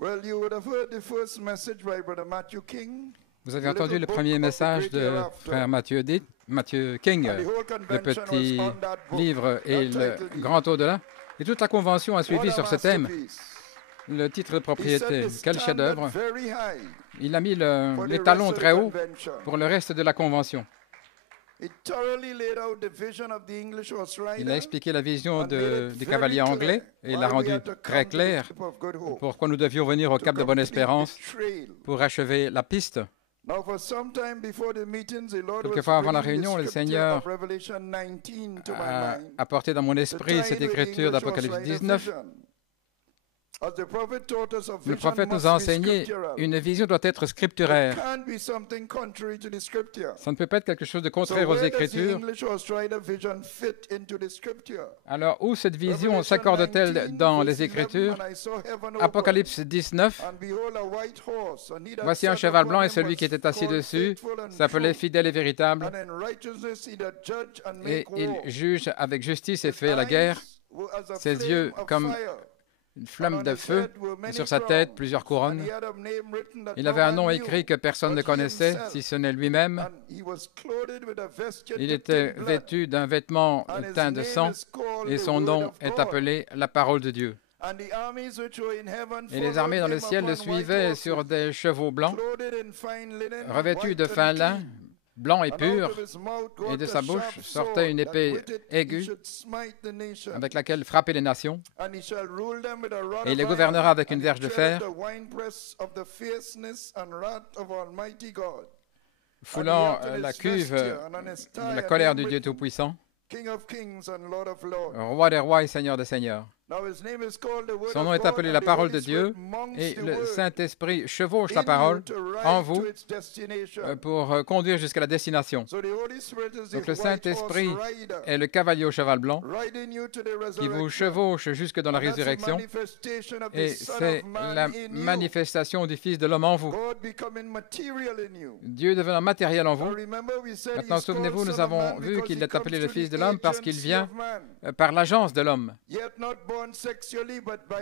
Well, you would have heard the first message by Brother Matthew King. Vous avez entendu le premier message de frère Matthew King, le petit livre et le grand au-delà. Et toute la convention a suivi sur ce thème. Le titre de propriété, quel chef-d'œuvre. Il a mis les talons très hauts pour le reste de la convention. Il a expliqué la vision des cavaliers anglais et l'a rendu très clair pourquoi nous devions venir au Cap de Bonne-Espérance pour achever la piste. Quelquefois avant la réunion, le Seigneur a apporté dans mon esprit cette écriture d'Apocalypse 19. Le prophète nous a enseigné une vision doit être scripturaire. Ça ne peut pas être quelque chose de contraire aux Écritures. Alors, où cette vision s'accorde-t-elle dans les Écritures? Apocalypse 19. Voici un cheval blanc et celui qui était assis dessus s'appelait fidèle et véritable. Et il juge avec justice et fait la guerre. Ses yeux comme une flamme de feu, et sur sa tête, plusieurs couronnes. Il avait un nom écrit que personne ne connaissait, si ce n'est lui-même. Il était vêtu d'un vêtement teint de sang, et son nom est appelé la parole de Dieu. Et les armées dans le ciel le suivaient sur des chevaux blancs, revêtus de fin lin, blanc et pur, et de sa bouche sortait une épée aiguë avec laquelle frapper les nations, et il les gouvernera avec une verge de fer, foulant la cuve de la colère du Dieu Tout-Puissant, roi des rois et seigneur des seigneurs. Son nom est appelé la parole de Dieu, et le Saint-Esprit chevauche la parole en vous pour conduire jusqu'à la destination. Donc le Saint-Esprit est le cavalier au cheval blanc qui vous chevauche jusque dans la résurrection, et c'est la manifestation du Fils de l'homme en vous. Dieu devenant matériel en vous. Maintenant, souvenez-vous, nous avons vu qu'il est appelé le Fils de l'homme parce qu'il vient par l'agence de l'homme.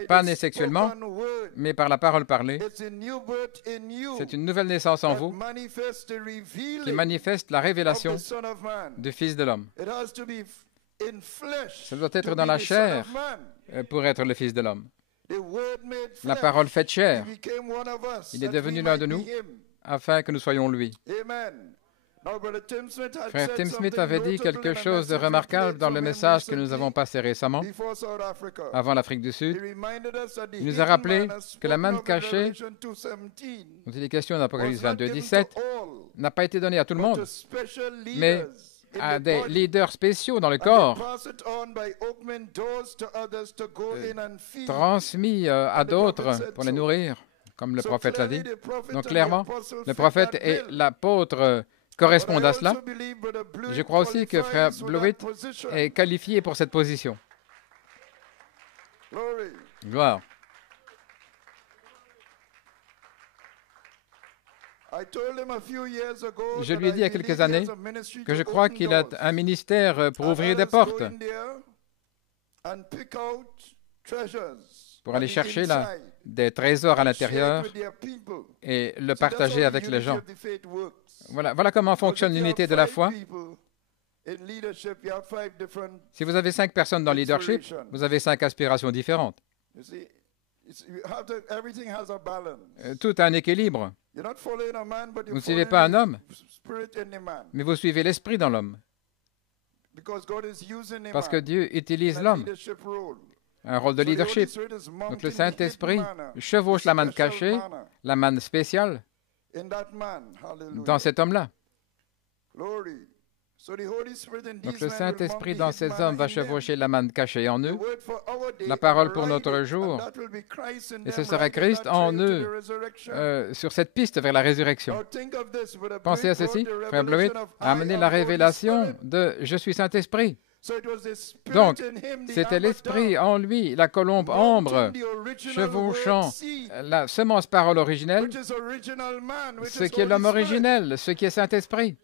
Pas né sexuellement, mais par la parole parlée. C'est une nouvelle naissance en vous qui manifeste la révélation du Fils de l'homme. Ça doit être dans la chair pour être le Fils de l'homme. La parole faite chair. Il est devenu l'un de nous afin que nous soyons lui. Frère Tim Smith avait dit quelque chose de remarquable dans le message que nous avons passé récemment, avant l'Afrique du Sud. Il nous a rappelé que la manne cachée, dont il est question d'Apocalypse 22, 17, n'a pas été donnée à tout le monde, mais à des leaders spéciaux dans le corps, transmis à d'autres pour les nourrir, comme le prophète l'a dit. Donc clairement, le prophète et l'apôtre correspondent à cela. Je crois aussi que frère Blewett est qualifié pour cette position. Gloire. Je lui ai dit il y a quelques années que je crois qu'il a un ministère pour ouvrir des portes, pour aller chercher des trésors à l'intérieur et le partager avec les gens. Voilà comment fonctionne l'unité de la foi. Si vous avez 5 personnes dans le leadership, vous avez 5 aspirations différentes. Tout a un équilibre. Vous ne suivez pas un homme, mais vous suivez l'esprit dans l'homme. Parce que Dieu utilise l'homme. Un rôle de leadership. Donc le Saint-Esprit chevauche la manne cachée, la manne spéciale, dans cet homme-là. Donc le Saint-Esprit dans ces hommes va chevaucher la manne cachée en eux, la parole pour notre jour, et ce sera Christ en eux sur cette piste vers la résurrection. Pensez à ceci, frère Blewett a amené la révélation de « Je suis Saint-Esprit ». Donc, c'était l'Esprit en lui, la colombe ambre, chevauchant la semence parole originelle, ce qui est l'homme originel, ce qui est Saint-Esprit.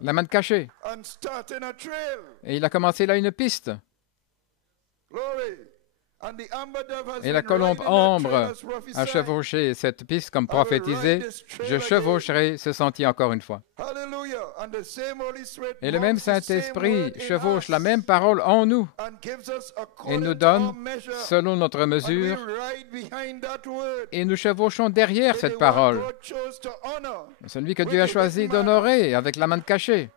La manne cachée. Et il a commencé là une piste. Et la colombe ambre a chevauché cette piste comme prophétisé. Je chevaucherai ce sentier encore une fois. Et le même Saint-Esprit chevauche la même parole en nous et nous donne selon notre mesure. Et nous chevauchons derrière cette parole. Celui que Dieu a choisi d'honorer avec la main cachée.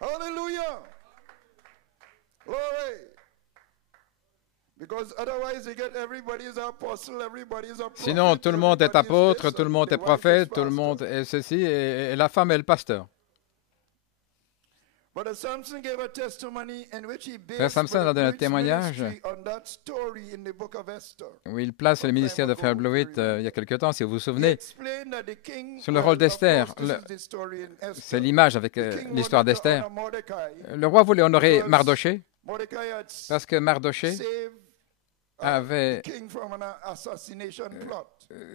Hallelujah. Sinon, tout le monde est apôtre, tout le monde est prophète, tout le monde est ceci, et la femme est le pasteur. Frère Samson a donné un témoignage où il place le ministère de Frère Blewett il y a quelque temps, si vous vous souvenez, sur le rôle d'Esther. C'est l'image avec l'histoire d'Esther. Le roi voulait honorer Mardoché parce que Mardoché avait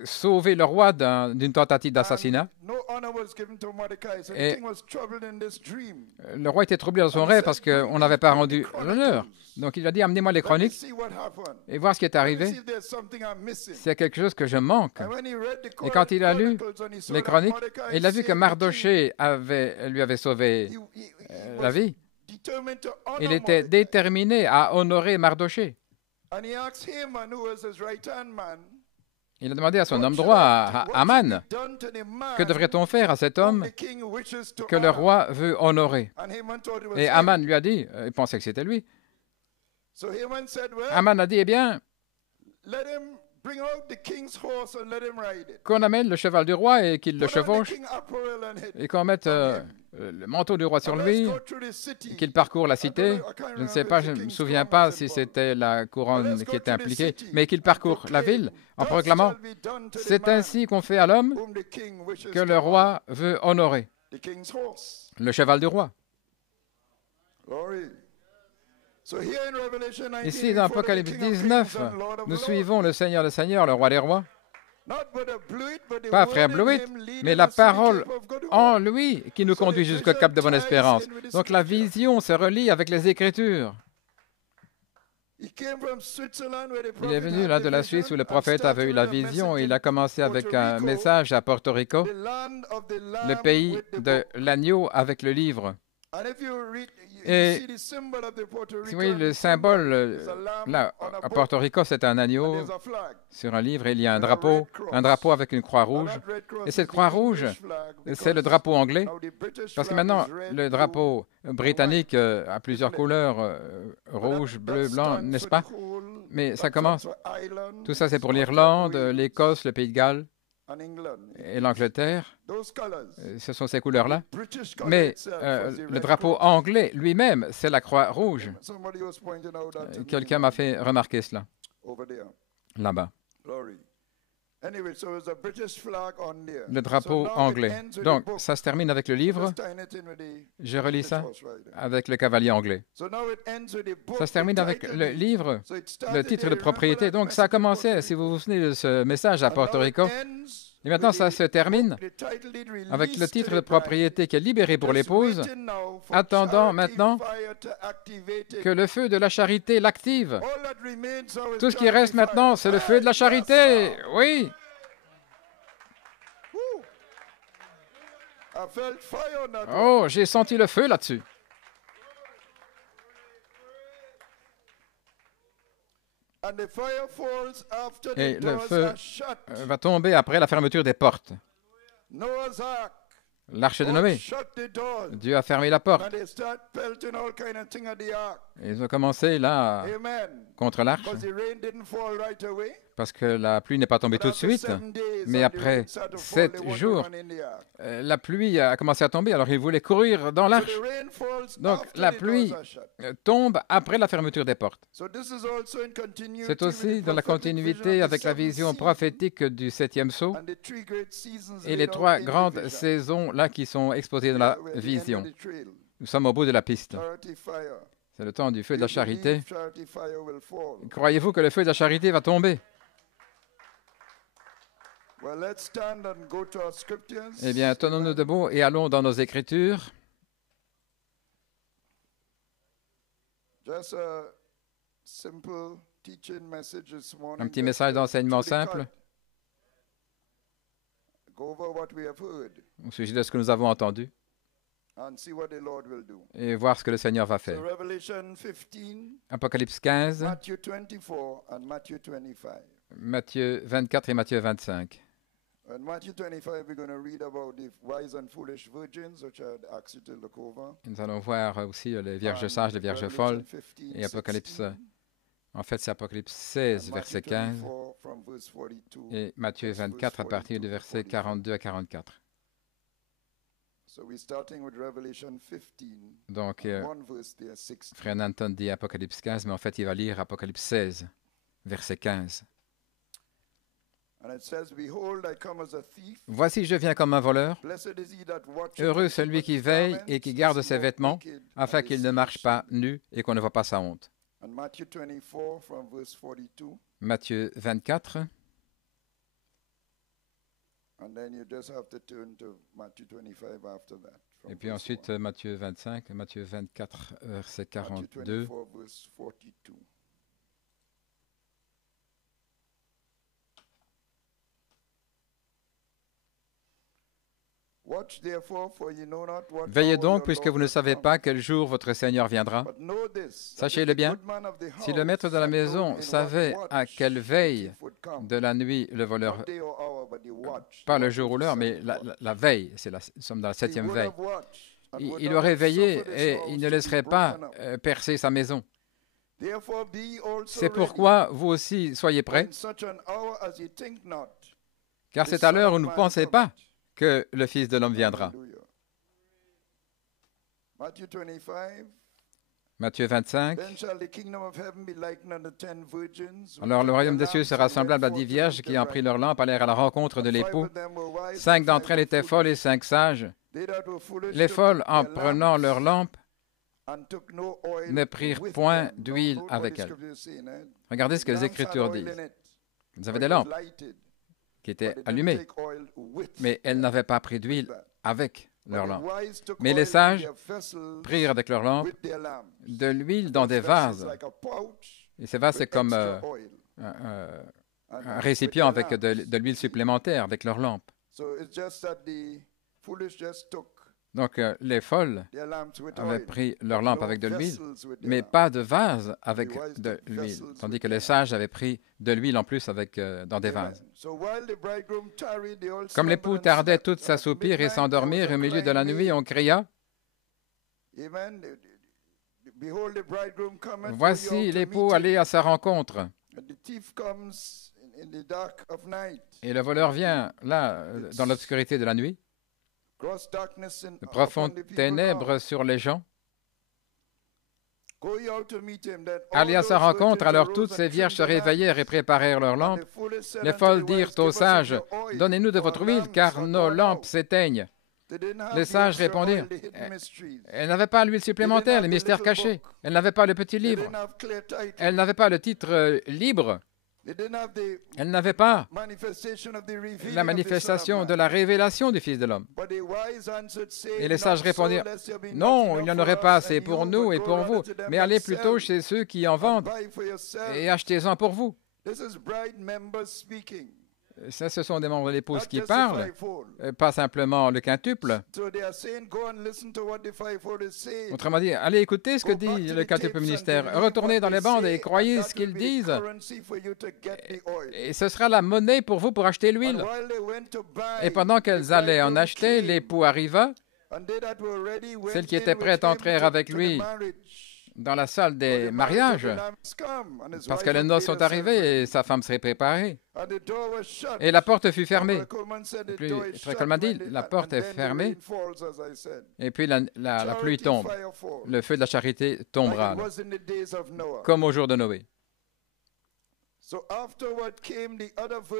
sauvé le roi d'une tentative d'assassinat. Et le roi était troublé dans son rêve parce qu'on n'avait pas rendu l'honneur. Donc il a dit, amenez-moi les chroniques et voir ce qui est arrivé. C'est quelque chose que je manque. Et quand il a lu les chroniques, il a vu que Mardoché lui avait sauvé la vie. Il était déterminé à honorer Mardoché. Il a demandé à son homme droit, à Haman, que devrait-on faire à cet homme que le roi veut honorer? Et Haman lui a dit, il pensait que c'était lui. Haman a dit, eh bien, qu'on amène le cheval du roi et qu'il le chevauche, et qu'on mette le manteau du roi sur lui, qu'il parcourt la cité. Je ne sais pas, je ne me souviens pas si c'était la couronne qui était impliquée, mais qu'il parcourt la ville en proclamant « C'est ainsi qu'on fait à l'homme que le roi veut honorer, le cheval du roi. » Ici, dans Apocalypse 19, nous suivons le Seigneur des Seigneurs, le roi des rois. Pas Frère Blewett, mais la parole en lui qui nous conduit jusqu'au cap de Bonne-Espérance. Donc la vision se relie avec les Écritures. Il est venu là de la Suisse où le prophète avait eu la vision et il a commencé avec un message à Porto Rico, le pays de l'agneau avec le livre. Et si vous voyez le symbole, là, à Porto Rico, c'est un agneau sur un livre, et il y a un drapeau avec une croix rouge. Et cette croix rouge, c'est le drapeau anglais, parce que maintenant, le drapeau britannique a plusieurs couleurs, rouge, bleu, blanc, n'est-ce pas? Mais ça commence, tout ça c'est pour l'Irlande, l'Écosse, le Pays de Galles et l'Angleterre. Ce sont ces couleurs-là. Mais le drapeau anglais lui-même, c'est la croix rouge. Quelqu'un m'a fait remarquer cela, là-bas. Le drapeau anglais. Donc, ça se termine avec le livre. Je relis ça avec le cavalier anglais. Ça se termine avec le livre, le titre de propriété. Donc, ça a commencé, si vous vous souvenez de ce message à Porto Rico. Et maintenant, ça se termine avec le titre de propriété qui est libéré pour l'épouse, attendant maintenant que le feu de la charité l'active. Tout ce qui reste maintenant, c'est le feu de la charité. Oui. Oh, j'ai senti le feu là-dessus. Et le feu va tomber après la fermeture des portes. L'arche de Noé. Dieu a fermé la porte. Et ils ont commencé là contre l'arche parce que la pluie n'est pas tombée tout de suite. Mais après 7 jours, la pluie a commencé à tomber. Alors ils voulaient courir dans l'arche. Donc la pluie tombe après la fermeture des portes. C'est aussi dans la continuité avec la vision prophétique du 7e sceau et les 3 grandes saisons là qui sont exposées dans la vision. Nous sommes au bout de la piste. C'est le temps du feu de la charité. Croyez-vous que le feu de la charité va tomber? Eh bien, tenons-nous debout et allons dans nos Écritures. Un petit message d'enseignement simple au sujet de ce que nous avons entendu et voir ce que le Seigneur va faire. Apocalypse 15, Matthieu 24 et Matthieu 25. Nous allons voir aussi les vierges sages, les vierges folles. Et Apocalypse, en fait, c'est Apocalypse 16, verset 15. Et Matthieu 24 à partir du verset 42 à 44. Donc, Frère Nanton dit Apocalypse 15, mais en fait, il va lire Apocalypse 16, verset 15. Voici, je viens comme un voleur. Heureux celui qui veille et qui garde ses vêtements, afin qu'il ne marche pas nu et qu'on ne voit pas sa honte. Matthieu 24. Et puis ensuite Matthieu 25, Matthieu 24, verset 42. Veillez donc, puisque vous ne savez pas quel jour votre Seigneur viendra. Sachez-le bien, si le maître de la maison savait à quelle veille de la nuit le voleur, pas le jour ou l'heure, mais la veille, nous sommes dans la 7e veille, il aurait veillé et il ne laisserait pas percer sa maison. C'est pourquoi vous aussi soyez prêts, car c'est à l'heure où vous ne pensez pas que le Fils de l'homme viendra. Matthieu 25. Alors le royaume des cieux sera semblable à 10 vierges qui, en pris leur lampe, allèrent à la rencontre de l'époux. 5 d'entre elles étaient folles et 5 sages. Les folles, en prenant leur lampe, ne prirent point d'huile avec elles. Regardez ce que les Écritures disent. Vous avez des lampes qui étaient allumées, mais elles n'avaient pas pris d'huile avec leurs lampes. Mais les sages prirent avec leurs lampes de l'huile dans des vases. Et ces vases, c'est comme un récipient avec de l'huile supplémentaire avec leurs lampes. Donc, les folles avaient pris leur lampe avec de l'huile, mais pas de vase avec de l'huile, tandis que les sages avaient pris de l'huile en plus dans des vases. Comme l'époux tardait, tous s'assoupirent et s'endormirent. Au milieu de la nuit, on cria, « Voici l'époux allé à sa rencontre. » Et le voleur vient, là, dans l'obscurité de la nuit, de profondes ténèbres sur les gens. Allez à sa rencontre, alors toutes ces vierges se réveillèrent et préparèrent leurs lampes. Les folles dirent aux sages, « Donnez-nous de votre huile, car nos lampes s'éteignent. » Les sages répondirent, « Elles n'avaient pas l'huile supplémentaire, les mystères cachés. Elles n'avaient pas le petit livre. Elles n'avaient pas le titre libre. Elle n'avait pas la manifestation de la révélation du Fils de l'homme. » Et les sages répondirent, « Non, il n'y en aurait pas assez pour nous et pour vous, mais allez plutôt chez ceux qui en vendent et achetez-en pour vous. » Ça, ce sont des membres de l'épouse qui parlent, pas simplement le quintuple. Autrement dit, allez écouter ce que dit le quintuple ministère. Retournez dans les bandes et croyez ce qu'ils disent. Et ce sera la monnaie pour vous pour acheter l'huile. Et pendant qu'elles allaient en acheter, l'époux arriva. Celles qui étaient prêtes entrèrent avec lui dans la salle des mariages, parce que les noces sont arrivées et sa femme serait préparée. Et la porte fut fermée. Et puis, Frère Coleman dit, la porte est fermée, et puis la pluie tombe. Le feu de la charité tombera, là, comme au jour de Noé.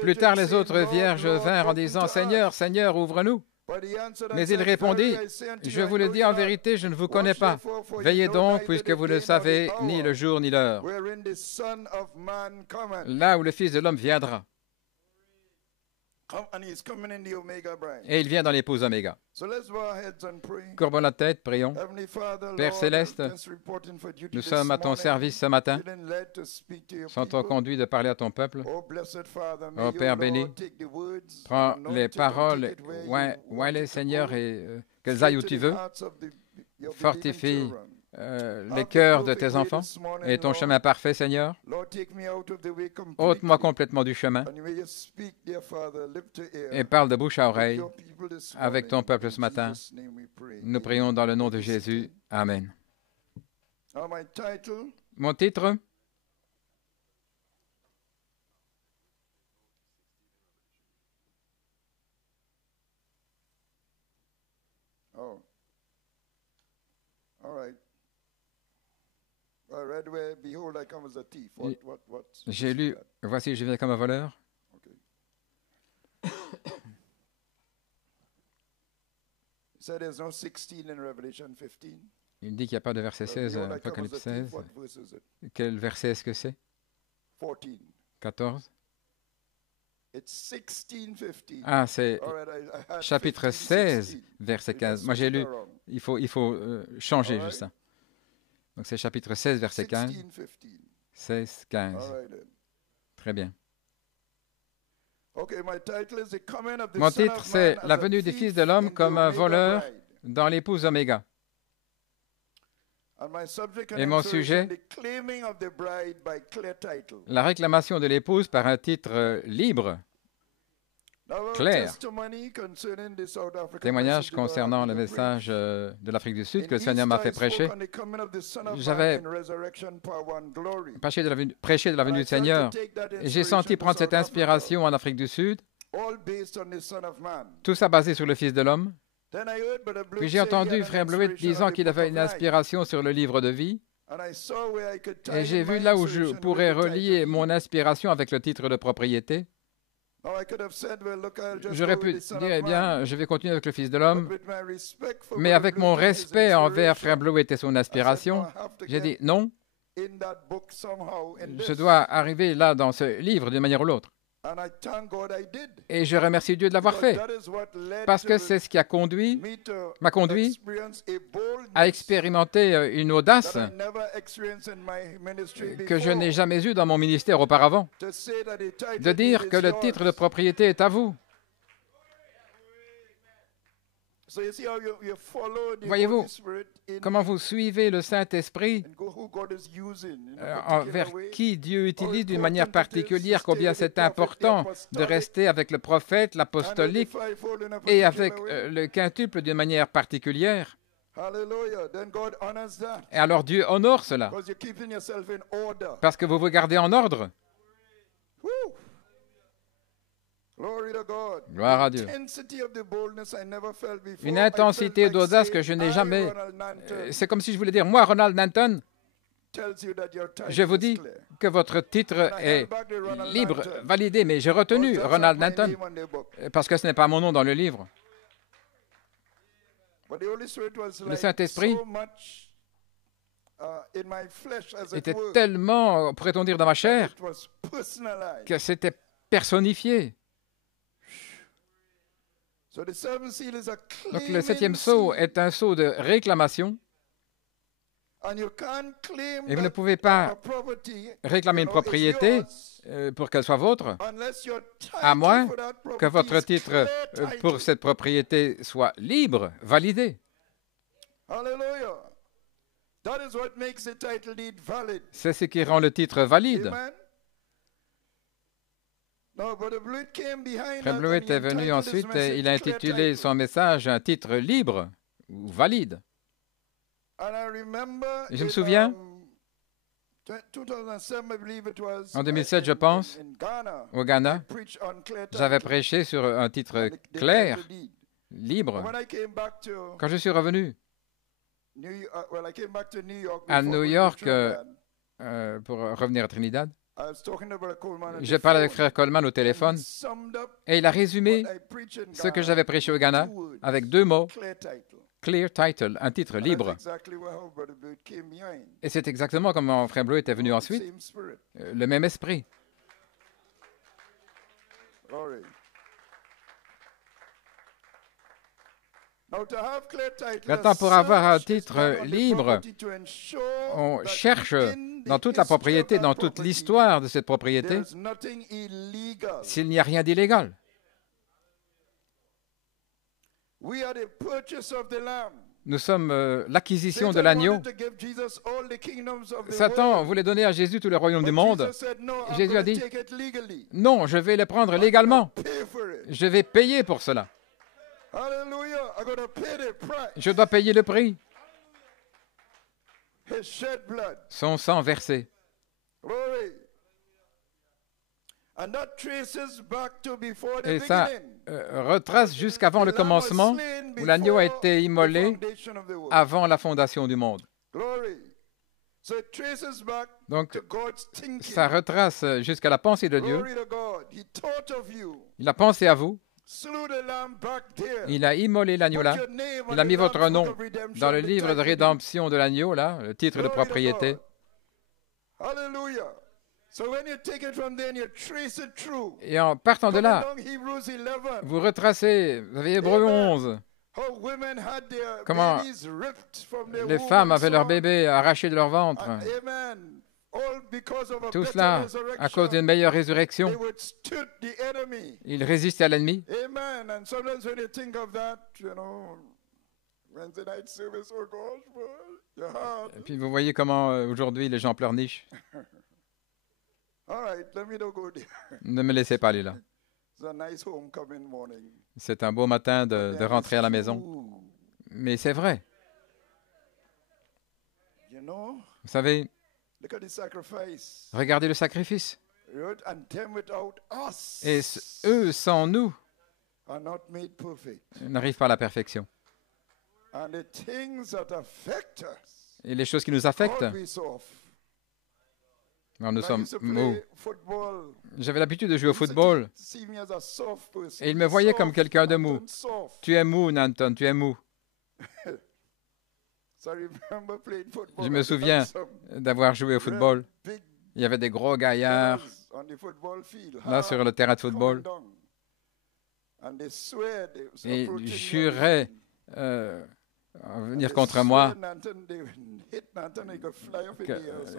Plus tard, les autres vierges vinrent en disant, « Seigneur, Seigneur, ouvre-nous. » Mais il répondit, « Je vous le dis en vérité, je ne vous connais pas. Veillez donc, puisque vous ne savez ni le jour ni l'heure, là où le Fils de l'homme viendra. » Et il vient dans l'épouse Oméga. Courbons la tête, prions. Père Céleste, nous sommes à ton service ce matin. Sont-on conduits de parler à ton peuple? Ô Père béni, prends les paroles, oins-les, Seigneur, et qu'elles aillent où tu veux. Fortifie les cœurs de tes enfants et ton chemin parfait, Seigneur. Ôte-moi complètement du chemin et parle de bouche à oreille avec ton peuple ce matin. Nous prions dans le nom de Jésus. Amen. Mon titre? J'ai lu, voici, je viens comme un voleur. Il dit qu'il n'y a pas de verset 16, Apocalypse 16. Quel verset est-ce que c'est? 14. Ah, c'est chapitre 16, verset 15. Moi, j'ai lu, il faut changer juste ça. Donc, c'est chapitre 16, verset 15. 16, 15. Très bien. Mon titre, c'est « La venue du Fils de l'homme comme un voleur dans l'épouse Oméga ». Et mon sujet, la réclamation de l'épouse par un titre libre, clair. Témoignage concernant le message de l'Afrique du Sud que le Seigneur m'a fait prêcher. J'avais prêché de la venue du Seigneur. Et j'ai senti prendre cette inspiration en Afrique du Sud. Tout ça basé sur le Fils de l'homme. Puis j'ai entendu Frère Blewett disant qu'il avait une inspiration sur le livre de vie. Et j'ai vu là où je pourrais relier mon inspiration avec le titre de propriété. J'aurais pu dire, eh bien, je vais continuer avec le Fils de l'homme, mais avec mon respect envers Frère Blewett et son inspiration, j'ai dit non, je dois arriver là dans ce livre d'une manière ou l'autre. Et je remercie Dieu de l'avoir fait, parce que c'est ce qui m'a conduit à expérimenter une audace que je n'ai jamais eue dans mon ministère auparavant, de dire que le titre de propriété est à vous. Voyez-vous comment vous suivez le Saint-Esprit envers qui Dieu utilise d'une manière particulière, combien c'est important de rester avec le prophète, l'apostolique et avec le quintuple d'une manière particulière. Et alors Dieu honore cela parce que vous vous gardez en ordre. Gloire à Dieu. Une intensité d'audace que je n'ai jamais... C'est comme si je voulais dire, moi, Ronald Nanton, je vous dis que votre titre est libre, validé, mais j'ai retenu Ronald Nanton parce que ce n'est pas mon nom dans le livre. Le Saint-Esprit était tellement, pourrait-on dire, dans ma chair, que c'était personnifié. Donc le septième sceau est un sceau de réclamation. Et vous ne pouvez pas réclamer une propriété pour qu'elle soit vôtre, à moins que votre titre pour cette propriété soit libre, validé. C'est ce qui rend le titre valide. Frère Blewett est venu ensuite et il a intitulé son message un titre libre ou valide. Et je me souviens, en 2007, je pense, au Ghana, j'avais prêché sur un titre clair, libre. Quand je suis revenu à New York pour revenir à Trinidad, je parlais avec Frère Coleman au téléphone et il a résumé ce que j'avais prêché au Ghana avec deux mots, clear title, un titre libre. Et c'est exactement comme mon frère Bleu était venu ensuite, le même esprit. Maintenant, pour avoir un titre libre, on cherche dans toute la propriété, dans toute l'histoire de cette propriété, s'il n'y a rien d'illégal. Nous sommes l'acquisition de l'agneau. Satan voulait donner à Jésus tous les royaumes du monde. Jésus a dit, non, je vais les prendre légalement. Je vais payer pour cela. Je dois payer le prix. Son sang versé. Et ça retrace jusqu'avant le commencement, où l'agneau a été immolé avant la fondation du monde. Donc, ça retrace jusqu'à la pensée de Dieu. Il a pensé à vous. Il a immolé l'agneau là. Il a mis votre nom dans le livre de rédemption de l'agneau là, le titre de propriété. Et en partant de là, vous retracez, vous avez Hébreux 11, comment les femmes avaient leur bébé arraché de leur ventre. Tout cela à cause d'une meilleure résurrection. Ils résistaient à l'ennemi. Et puis vous voyez comment aujourd'hui les gens pleurnichent. Ne me laissez pas aller là. C'est un beau matin de rentrer à la maison. Mais c'est vrai. Vous savez, regardez le sacrifice. Et eux, sans nous, n'arrivent pas à la perfection. Et les choses qui nous affectent, alors nous sommes mous. J'avais l'habitude de jouer au football. Et ils me voyaient comme quelqu'un de mou. Tu es mou, Nanton, tu es mou. Je me souviens d'avoir joué au football. Il y avait des gros gaillards là sur le terrain de football. Et ils juraient venir contre moi.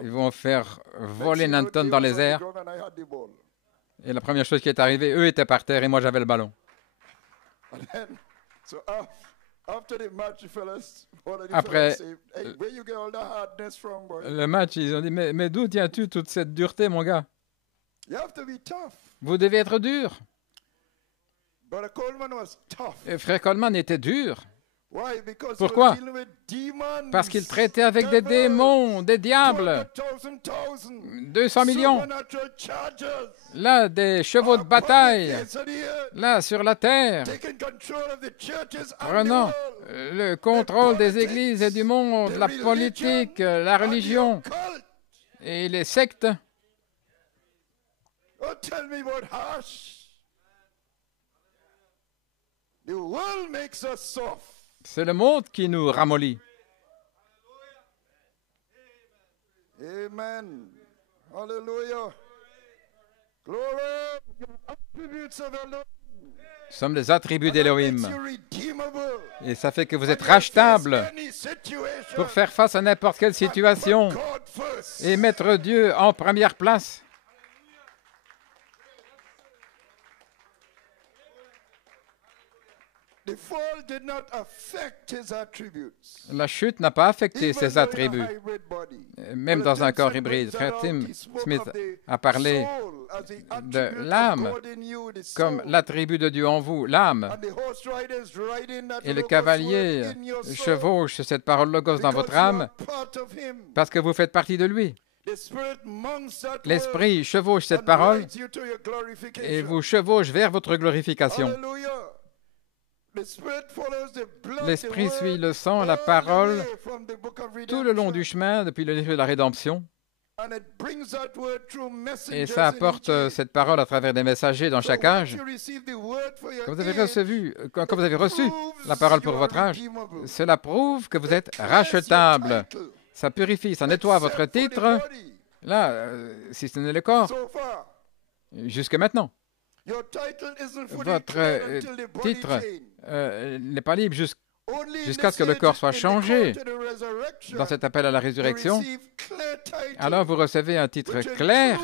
Ils vont faire voler Nanton dans les airs. Et la première chose qui est arrivée, eux étaient par terre et moi j'avais le ballon. Après le match, ils ont dit, mais d'où tiens-tu toute cette dureté, mon gars? Vous devez être dur. Et frère Coleman était dur. Pourquoi? Parce qu'il traitait avec des démons, des diables. 200 millions. Là, des chevaux de bataille. Là, sur la terre. Prenant le contrôle des églises et du monde, la politique, la religion et les sectes. C'est le monde qui nous ramollit. Amen. Alléluia. Nous sommes les attributs d'Élohim. Et ça fait que vous êtes rachetables pour faire face à n'importe quelle situation et mettre Dieu en première place. La chute n'a pas affecté ses attributs, même dans un corps hybride. Frère Tim Smith a parlé de l'âme comme l'attribut de Dieu en vous, l'âme. Et le cavalier chevauche cette parole logos dans votre âme parce que vous faites partie de lui. L'Esprit chevauche cette parole et vous chevauche vers votre glorification. L'Esprit suit le sang, la parole, tout le long du chemin, depuis le livre de la rédemption. Et ça apporte cette parole à travers des messagers dans chaque âge. Quand vous avez reçu la parole pour votre âge, cela prouve que vous êtes rachetable. Ça purifie, ça nettoie votre titre. Là, si ce n'est le corps, jusque maintenant. Votre titre n'est pas libre jusqu'à ce que le corps soit changé dans cet appel à la résurrection, alors vous recevez un titre clair,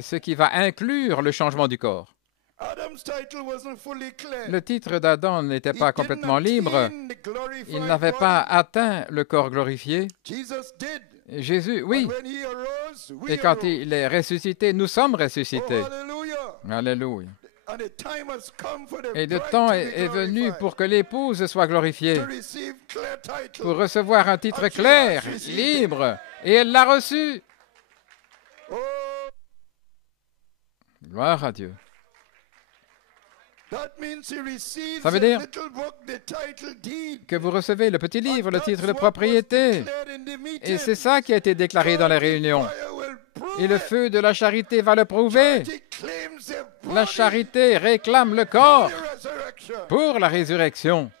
ce qui va inclure le changement du corps. Le titre d'Adam n'était pas complètement libre. Il n'avait pas atteint le corps glorifié. Jésus, oui. Et quand il est ressuscité, nous sommes ressuscités. Alléluia. Et le temps est venu pour que l'épouse soit glorifiée, pour recevoir un titre clair, libre. Et elle l'a reçu. Gloire à Dieu. Ça veut dire que vous recevez le petit livre, le titre de propriété. Et c'est ça qui a été déclaré dans la réunion. Et le feu de la charité va le prouver. La charité réclame le corps pour la résurrection.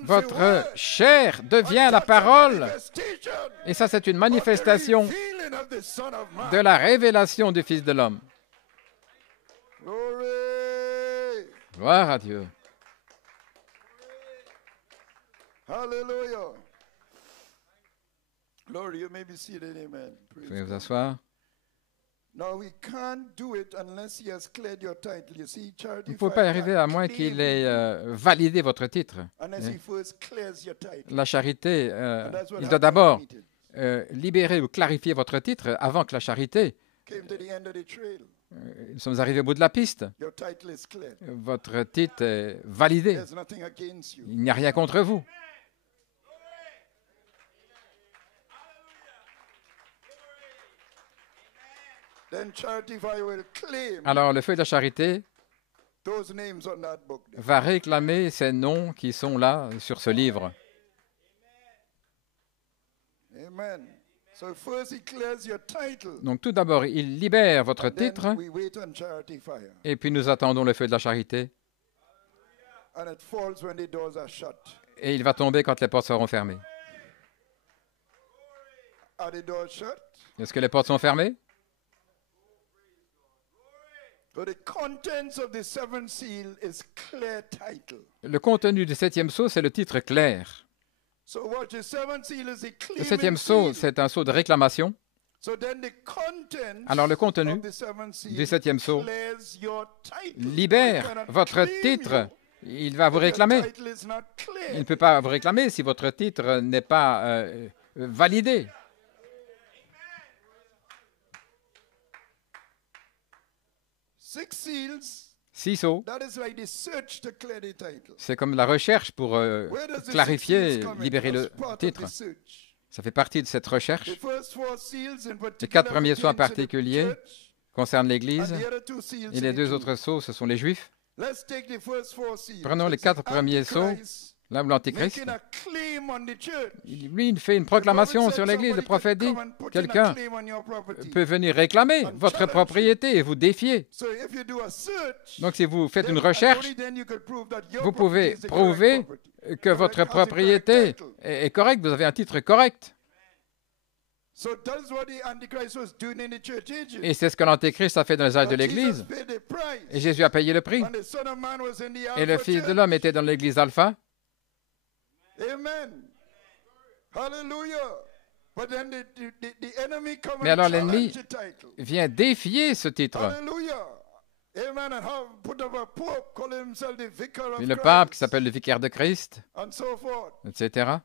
Votre chair devient la parole. Et ça, c'est une manifestation de la révélation du Fils de l'homme. Gloire à Dieu. Hallelujah. Glory, you may be seated, amen. Vous pouvez vous asseoir. Now we can't do it unless he has cleared your title. You see, charity. Vous ne pouvez pas y arriver à moins qu'il ait validé votre titre. La charité, il doit d'abord libérer ou clarifier votre titre avant que la charité. Nous sommes arrivés au bout de la piste. Votre titre est validé. Il n'y a rien contre vous. Alors, le feu de la charité va réclamer ces noms qui sont là sur ce livre. Donc, tout d'abord, il libère votre titre et puis nous attendons le feu de la charité. Et il va tomber quand les portes seront fermées. Est-ce que les portes sont fermées? Le contenu du septième sceau, c'est le titre clair. Le septième sceau, c'est un sceau de réclamation. Alors le contenu du septième sceau libère votre titre. Il va vous réclamer. Il ne peut pas vous réclamer si votre titre n'est pas validé. Six sceaux, c'est comme la recherche pour clarifier, libérer le titre. Ça fait partie de cette recherche. Les 4 premiers sceaux en particulier concernent l'Église et les 2 autres sceaux, ce sont les Juifs. Prenons les 4 premiers sceaux. Là où l'Antéchrist, lui, il fait une proclamation sur l'Église. Le prophète dit, quelqu'un peut venir réclamer votre propriété et vous défier. Donc, si vous faites une recherche, vous pouvez prouver que votre propriété est correcte, vous avez un titre correct. Et c'est ce que l'Antéchrist a fait dans les âges de l'Église. Et Jésus a payé le prix. Et le Fils de l'homme était dans l'Église alpha. Amen. Hallelujah. Mais alors l'ennemi vient défier ce titre. Et le pape qui s'appelle le vicaire de Christ, etc.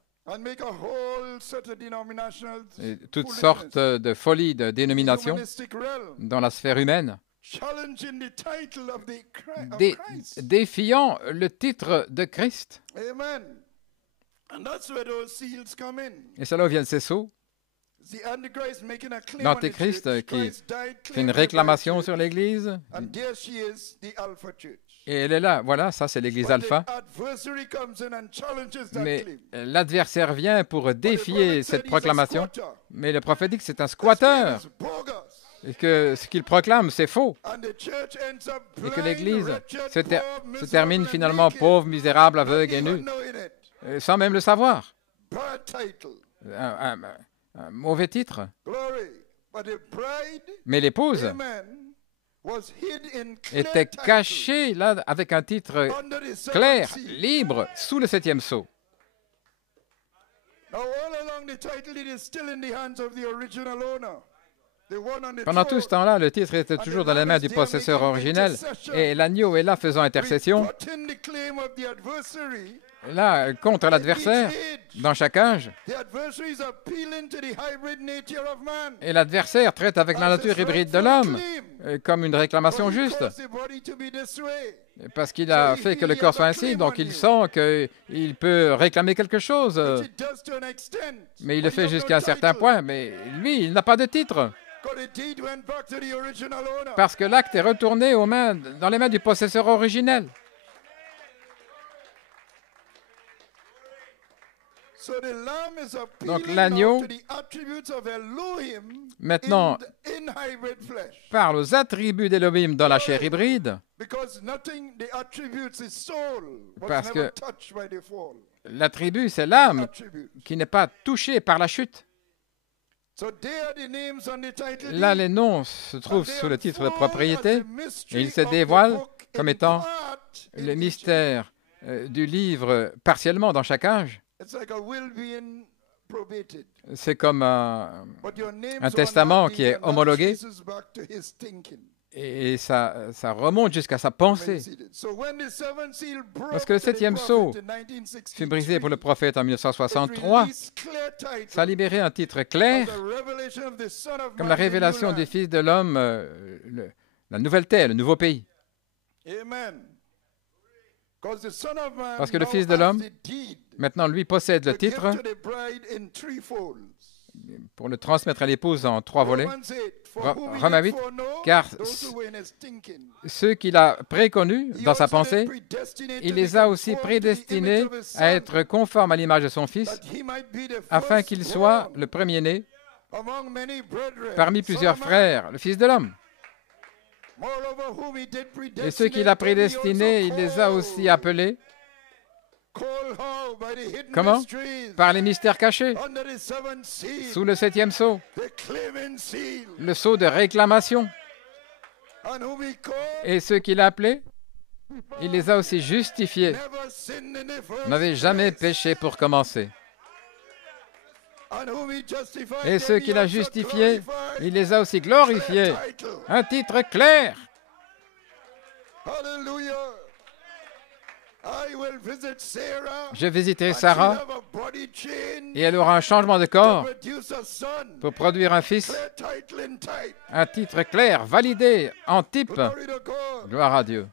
Et toutes sortes de folies de dénominations dans la sphère humaine, défiant le titre de Christ. Et c'est là où viennent ces sceaux. L'Antéchrist qui fait une réclamation sur l'Église. Et elle est là. Voilà, ça c'est l'Église alpha. Mais l'adversaire vient pour défier cette proclamation. Mais le prophète dit que c'est un squatteur. Et que ce qu'il proclame, c'est faux. Et que l'Église se termine finalement pauvre, misérable, aveugle et nu. Sans même le savoir. Un mauvais titre. Mais l'épouse était caché là avec un titre clair, libre, sous le septième sceau. Pendant tout ce temps-là, le titre était toujours dans les mains du possesseur originel et l'agneau est là faisant intercession, là, contre l'adversaire, dans chaque âge. Et l'adversaire traite avec la nature hybride de l'homme comme une réclamation juste. Parce qu'il a fait que le corps soit ainsi, donc il sent qu'il peut réclamer quelque chose. Mais il le fait jusqu'à un certain point, mais lui, il n'a pas de titre. Parce que l'acte est retourné dans les mains du possesseur originel. Donc l'agneau, maintenant, parle aux attributs d'Élohim dans la chair hybride, parce que l'attribut, c'est l'âme qui n'est pas touchée par la chute. Là, les noms se trouvent sous le titre de propriété et ils se dévoilent comme étant le mystère du livre partiellement dans chaque âge. C'est comme un testament qui est homologué et ça remonte jusqu'à sa pensée. Parce que le septième sceau fut brisé pour le prophète en 1963. Ça a libéré un titre clair, comme la révélation du Fils de l'homme, la nouvelle terre, le nouveau pays. Parce que le Fils de l'homme, maintenant, lui possède le titre pour le transmettre à l'épouse en 3 volets. Romains 8, car ceux qu'il a préconnus dans sa pensée, il les a aussi prédestinés à être conformes à l'image de son Fils, afin qu'il soit le premier-né parmi plusieurs frères, le Fils de l'homme. Et ceux qu'il a prédestinés, il les a aussi appelés. Comment? Par les mystères cachés, sous le septième sceau, le sceau de réclamation. Et ceux qu'il a appelés, il les a aussi justifiés. N'avaient jamais péché pour commencer. Et ceux qu'il a justifiés, il les a aussi glorifiés. Un titre clair. Je visiterai Sarah et elle aura un changement de corps pour produire un fils. Un titre clair, validé, en type. Gloire à Dieu.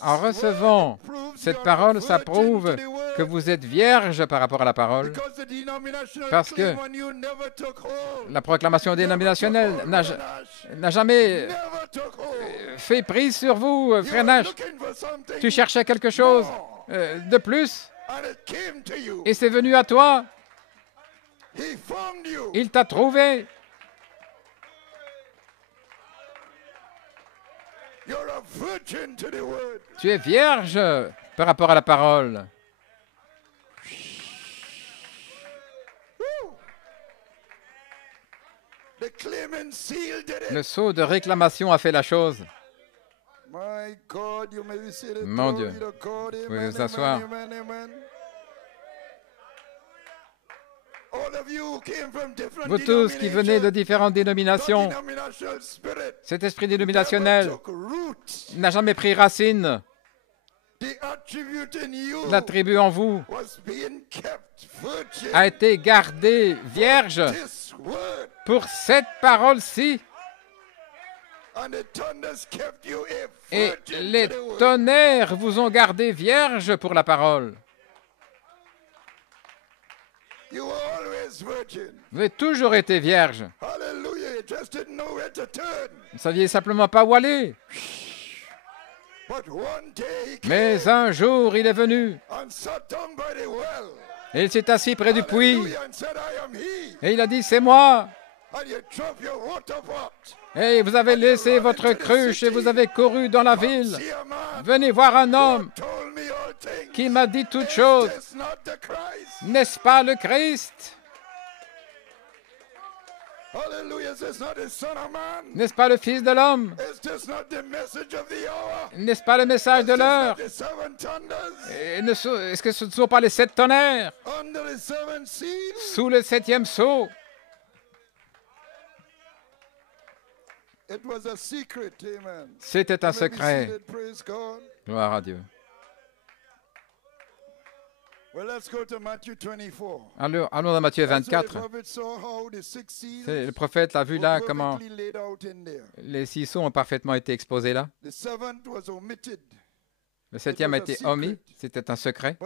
En recevant cette parole, ça prouve que vous êtes vierge par rapport à la parole, parce que la proclamation dénominationnelle n'a jamais fait prise sur vous, frère Nash. Tu cherchais quelque chose de plus, et c'est venu à toi. Il t'a trouvé. Tu es vierge par rapport à la parole. Le sceau de réclamation a fait la chose. Mon Dieu, vous pouvez vous asseoir. Vous tous qui venez de différentes dénominations, cet esprit dénominationnel n'a jamais pris racine. L'attribut en vous a été gardé vierge pour cette parole-ci. Et les tonnerres vous ont gardé vierge pour la parole. Vous avez toujours été vierge. Vous ne saviez simplement pas où aller. Mais un jour, il est venu. Et il s'est assis près du puits. Et il a dit, c'est moi. Et vous avez laissé votre cruche et vous avez couru dans la ville. Venez voir un homme qui m'a dit toutes choses. N'est-ce pas le Christ? N'est-ce pas le Fils de l'homme? N'est-ce pas le message de l'heure? Est-ce que ce ne sont pas les 7 tonnerres sous le 7e sceau? C'était un secret. Gloire à Dieu. Allons dans Matthieu 24. Le prophète a vu là comment les 6 sceaux ont parfaitement été exposés là. Le 7e a été omis, c'était un secret.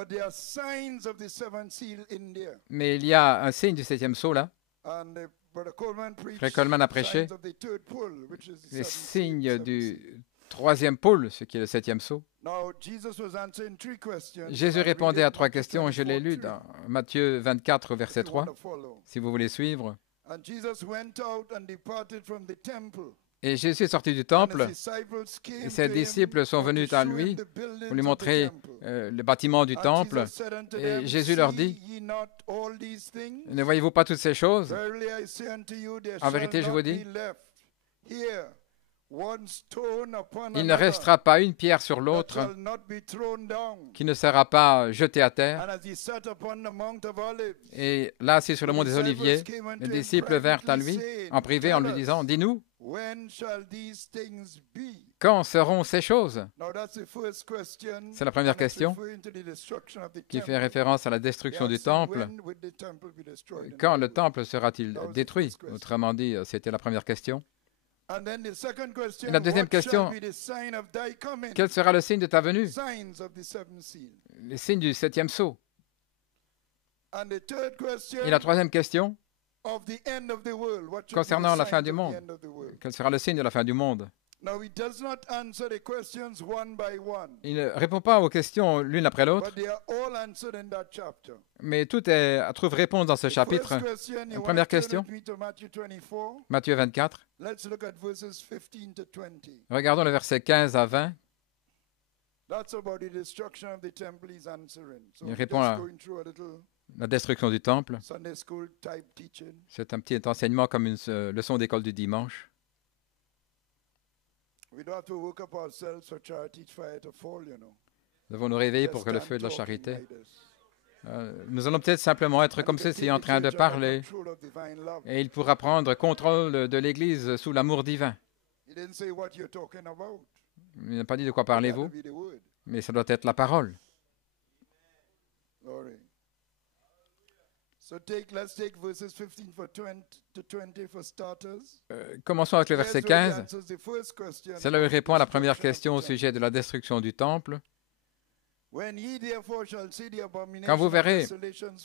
Mais il y a un signe du 7e sceau là. Frère Coleman a prêché les signes du 3e pôle, ce qui est le 7e sceau. Jésus répondait à 3 questions, je l'ai lu dans Matthieu 24, verset 3, si vous voulez suivre. Et Jésus est sorti du temple, et ses disciples sont venus à lui pour lui montrer le bâtiment du temple. Et Jésus leur dit, « Ne voyez-vous pas toutes ces choses? En vérité, je vous dis, il ne restera pas une pierre sur l'autre qui ne sera pas jetée à terre. » Et là, assis sur le mont des Oliviers, les disciples vinrent à lui en privé en lui disant, « Dis-nous, quand seront ces choses? » C'est la première question qui fait référence à la destruction du temple. Quand le temple sera-t-il détruit? Autrement dit, c'était la première question. Et la deuxième question, quel sera le signe de ta venue? Les signes du 7e sceau. Et la troisième question, concernant la fin du monde, quel sera le signe de la fin du monde? Il ne répond pas aux questions l'une après l'autre, mais tout trouve réponse dans ce chapitre. La première question, Matthieu 24. Regardons le verset 15 à 20. Il répond à la destruction du temple. C'est un petit enseignement comme une leçon d'école du dimanche. Nous devons nous réveiller pour que le feu de la charité. Nous allons peut-être simplement être comme ceci en train de parler et il pourra prendre contrôle de l'Église sous l'amour divin. Il n'a pas dit de quoi parlez-vous, mais ça doit être la parole. Commençons avec le verset 15. C'est là où il répond à la première question au sujet de la destruction du temple. Quand vous verrez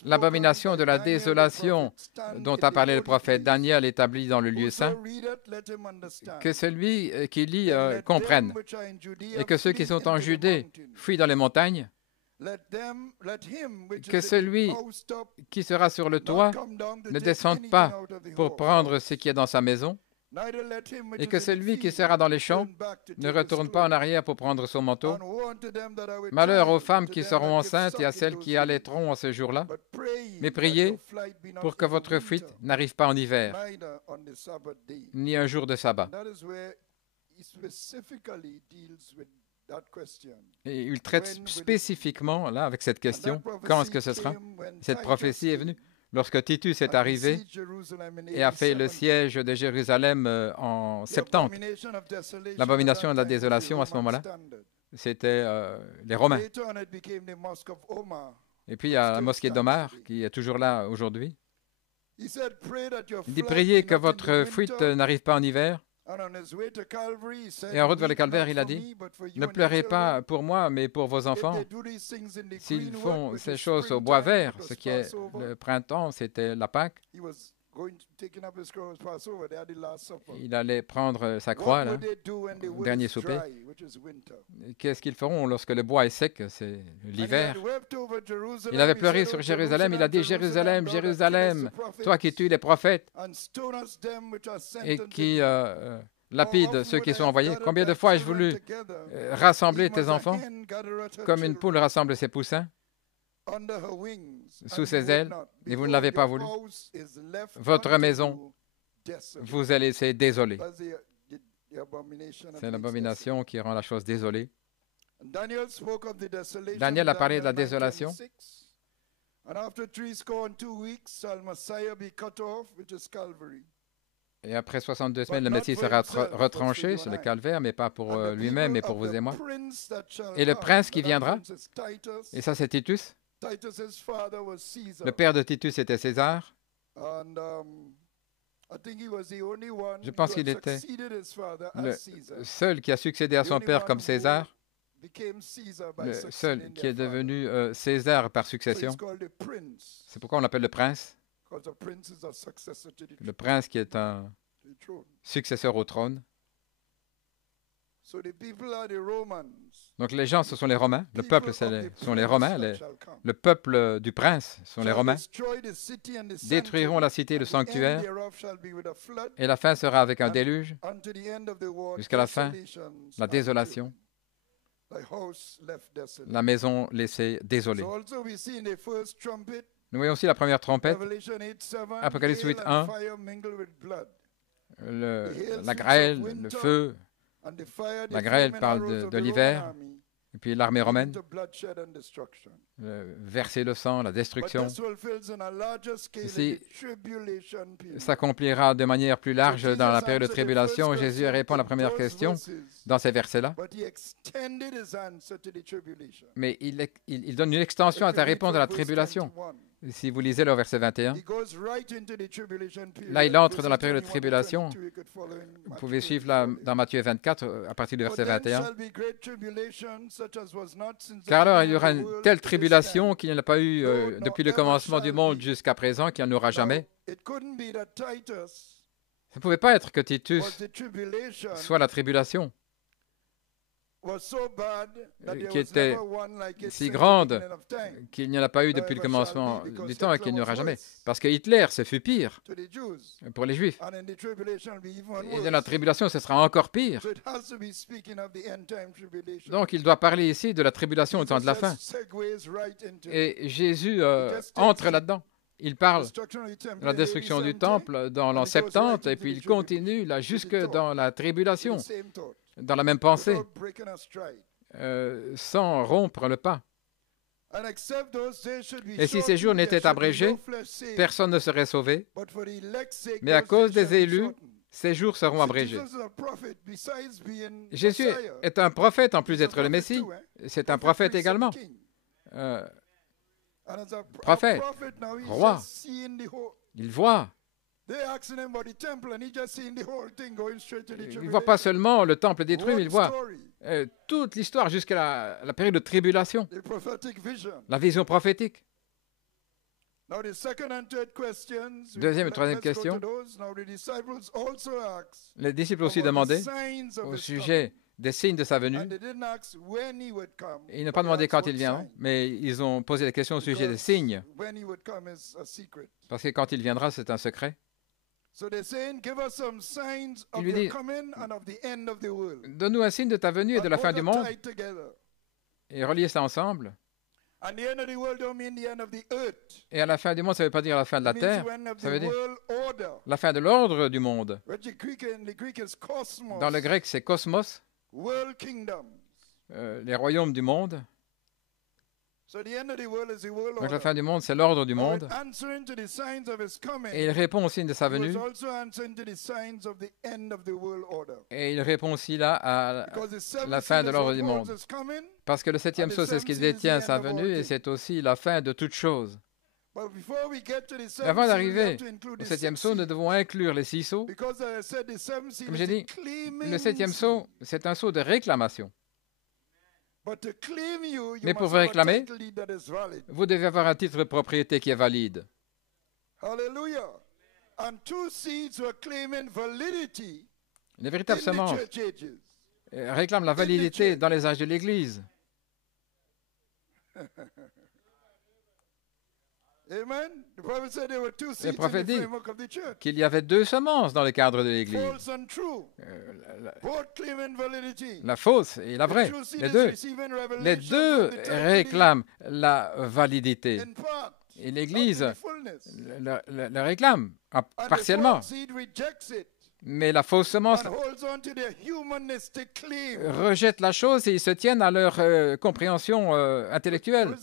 l'abomination de la désolation dont a parlé le prophète Daniel établi dans le lieu saint, que celui qui lit comprenne, et que ceux qui sont en Judée fuient dans les montagnes, que celui qui sera sur le toit ne descende pas pour prendre ce qui est dans sa maison, et que celui qui sera dans les champs ne retourne pas en arrière pour prendre son manteau. Malheur aux femmes qui seront enceintes et à celles qui allaiteront en ce jour-là. Mais priez pour que votre fuite n'arrive pas en hiver, ni un jour de sabbat. Et il traite spécifiquement, là, avec cette question, quand est-ce que ce sera? Cette prophétie est venue lorsque Titus est arrivé et a fait le siège de Jérusalem en 70. L'abomination de la désolation, à ce moment-là, c'était les Romains. Et puis, il y a la mosquée d'Omar, qui est toujours là aujourd'hui. Il dit, priez que votre fuite n'arrive pas en hiver. Et en route vers le calvaire, il a dit, ne pleurez pas pour moi, mais pour vos enfants. S'ils font ces choses au bois vert, ce qui est le printemps, c'était la Pâque, il allait prendre sa croix, là, au dernier souper. Qu'est-ce qu'ils feront lorsque le bois est sec? C'est l'hiver. Il avait pleuré sur Jérusalem. Il a dit, Jérusalem, Jérusalem, toi qui tues les prophètes et qui lapide ceux qui sont envoyés. Combien de fois ai-je voulu rassembler tes enfants comme une poule rassemble ses poussins sous ses ailes, et vous ne l'avez pas voulu. Votre maison vous allez laisser désolé. C'est l'abomination qui rend la chose désolée. Daniel a parlé de la désolation. Et après 62 semaines, le Messie sera retranché sur le calvaire, mais pas pour lui-même, mais pour vous et moi. Et le prince qui viendra, et ça c'est Titus. Le père de Titus était César. Je pense qu'il était le seul qui a succédé à son père comme César, le seul qui est devenu César par succession. C'est pourquoi on l'appelle le prince. Le prince qui est un successeur au trône. Donc les gens, ce sont les Romains. Le peuple, ce sont les Romains. Le peuple du prince sont les Romains. Détruiront la cité et le sanctuaire. Et la fin sera avec un déluge. Jusqu'à la fin, la désolation. La maison laissée désolée. Nous voyons aussi la première trompette. Apocalypse 8, 1. La grêle, le feu. La grêle parle de l'hiver. Et puis l'armée romaine. Verser le sang, la destruction. Ceci s'accomplira de manière plus large dans la période de tribulation. Jésus répond à la première question dans ces versets-là. Mais il donne une extension à ta réponse à la tribulation. Si vous lisez le verset 21, là, il entre dans la période de tribulation. Vous pouvez suivre là, dans Matthieu 24, à partir du verset 21. Car alors, il y aura une telle tribulation qu'il n'y en a pas eu depuis le commencement du monde jusqu'à présent, qu'il n'y en aura jamais. Ça ne pouvait pas être que Titus soit la tribulation, qui était si grande qu'il n'y en a pas eu depuis le commencement du temps et qu'il n'y aura jamais. Parce que Hitler, ce fut pire pour les Juifs. Et dans la tribulation, ce sera encore pire. Donc, il doit parler ici de la tribulation au temps de la fin. Et Jésus entre là-dedans. Il parle de la destruction du temple dans l'an 70 et puis il continue là jusque dans la tribulation, dans la même pensée, sans rompre le pas. Et si ces jours n'étaient abrégés, personne ne serait sauvé, mais à cause des élus, ces jours seront abrégés. Jésus est un prophète en plus d'être le Messie. C'est un prophète également. Prophète, roi, il voit. Il ne voit pas seulement le temple détruit, mais il voit toute l'histoire jusqu'à la période de tribulation, la vision prophétique. Deuxième et troisième question. Les disciples aussi demandaient au sujet des signes de sa venue. Ils n'ont pas demandé quand il viendra, mais ils ont posé la question au sujet des signes. Parce que quand il viendra, c'est un secret. Il lui dit, donne-nous un signe de ta venue et de la fin du monde. Et reliez ça ensemble. Et à la fin du monde, ça ne veut pas dire la fin de la terre, ça veut dire la fin de l'ordre du monde. Dans le grec, c'est cosmos. Les royaumes du monde. Donc la fin du monde, c'est l'ordre du monde. Et il répond au signe de sa venue. Et il répond aussi là à la fin de l'ordre du monde. Parce que le septième sceau, c'est ce qui détient sa venue et c'est aussi la fin de toute chose. Mais avant d'arriver au septième sceau, nous devons inclure les 6 sceaux. Comme j'ai dit, le septième sceau, c'est un sceau de réclamation. Mais pour vous réclamer, vous devez avoir un titre de propriété qui est valide. Les véritables semences réclament la validité dans les âges de l'Église. Le prophète dit qu'il y avait 2 semences dans le cadre de l'Église. La fausse et la vraie. Les deux réclament la validité. Et l'Église le réclame partiellement. Mais la fausse semence rejette la chose et ils se tiennent à leur compréhension intellectuelle,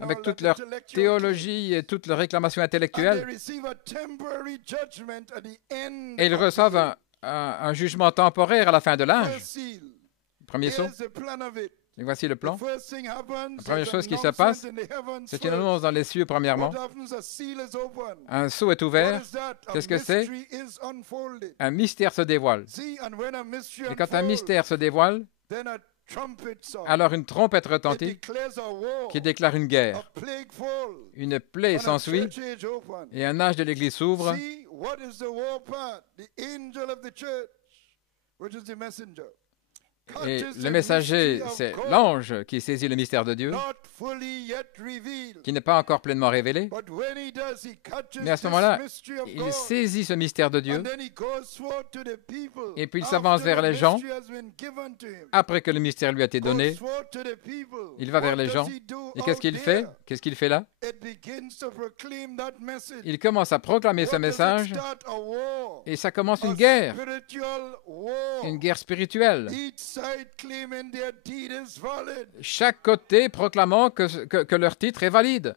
avec toute leur théologie et toute leur réclamation intellectuelle. Et ils reçoivent un jugement temporaire à la fin de l'âge. Premier saut. Et voici le plan. La première chose qui se passe, c'est une annonce dans les cieux, premièrement. Un sceau est ouvert. Qu'est-ce que c'est? Un mystère se dévoile. Et quand un mystère se dévoile, alors une trompette retentit qui déclare une guerre. Une plaie s'ensuit et un âge de l'Église s'ouvre. Et le messager, c'est l'ange qui saisit le mystère de Dieu, qui n'est pas encore pleinement révélé. Mais à ce moment-là, il saisit ce mystère de Dieu et puis il s'avance vers les gens. Après que le mystère lui a été donné, il va vers les gens. Et qu'est-ce qu'il fait? Qu'est-ce qu'il fait là? Il commence à proclamer ce message et ça commence une guerre spirituelle. Chaque côté proclamant que leur titre est valide.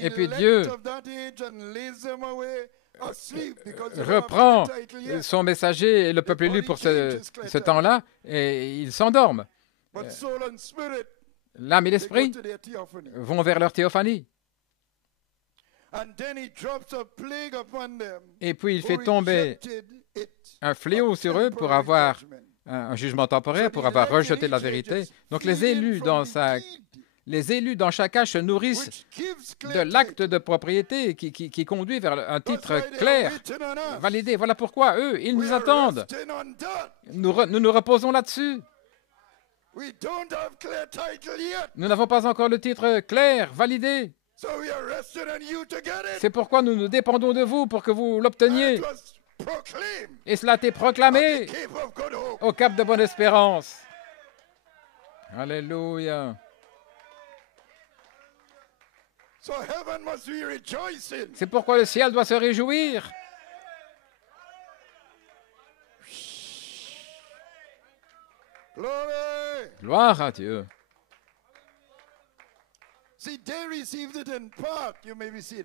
Et puis Dieu reprend son messager et le peuple élu pour ce temps-là et ils s'endorment. L'âme et l'esprit vont vers leur théophanie. Et puis il fait tomber un fléau sur eux pour avoir un jugement temporaire, pour avoir rejeté la vérité. Donc les élus dans chaque âge se nourrissent de l'acte de propriété qui conduit vers un titre clair, validé. Voilà pourquoi eux, ils nous attendent. Nous nous reposons là-dessus. Nous n'avons pas encore le titre clair, validé. C'est pourquoi nous nous dépendons de vous pour que vous l'obteniez. Et cela a été proclamé au Cap de Bonne-Espérance. Alléluia. C'est pourquoi le ciel doit se réjouir. Gloire à Dieu.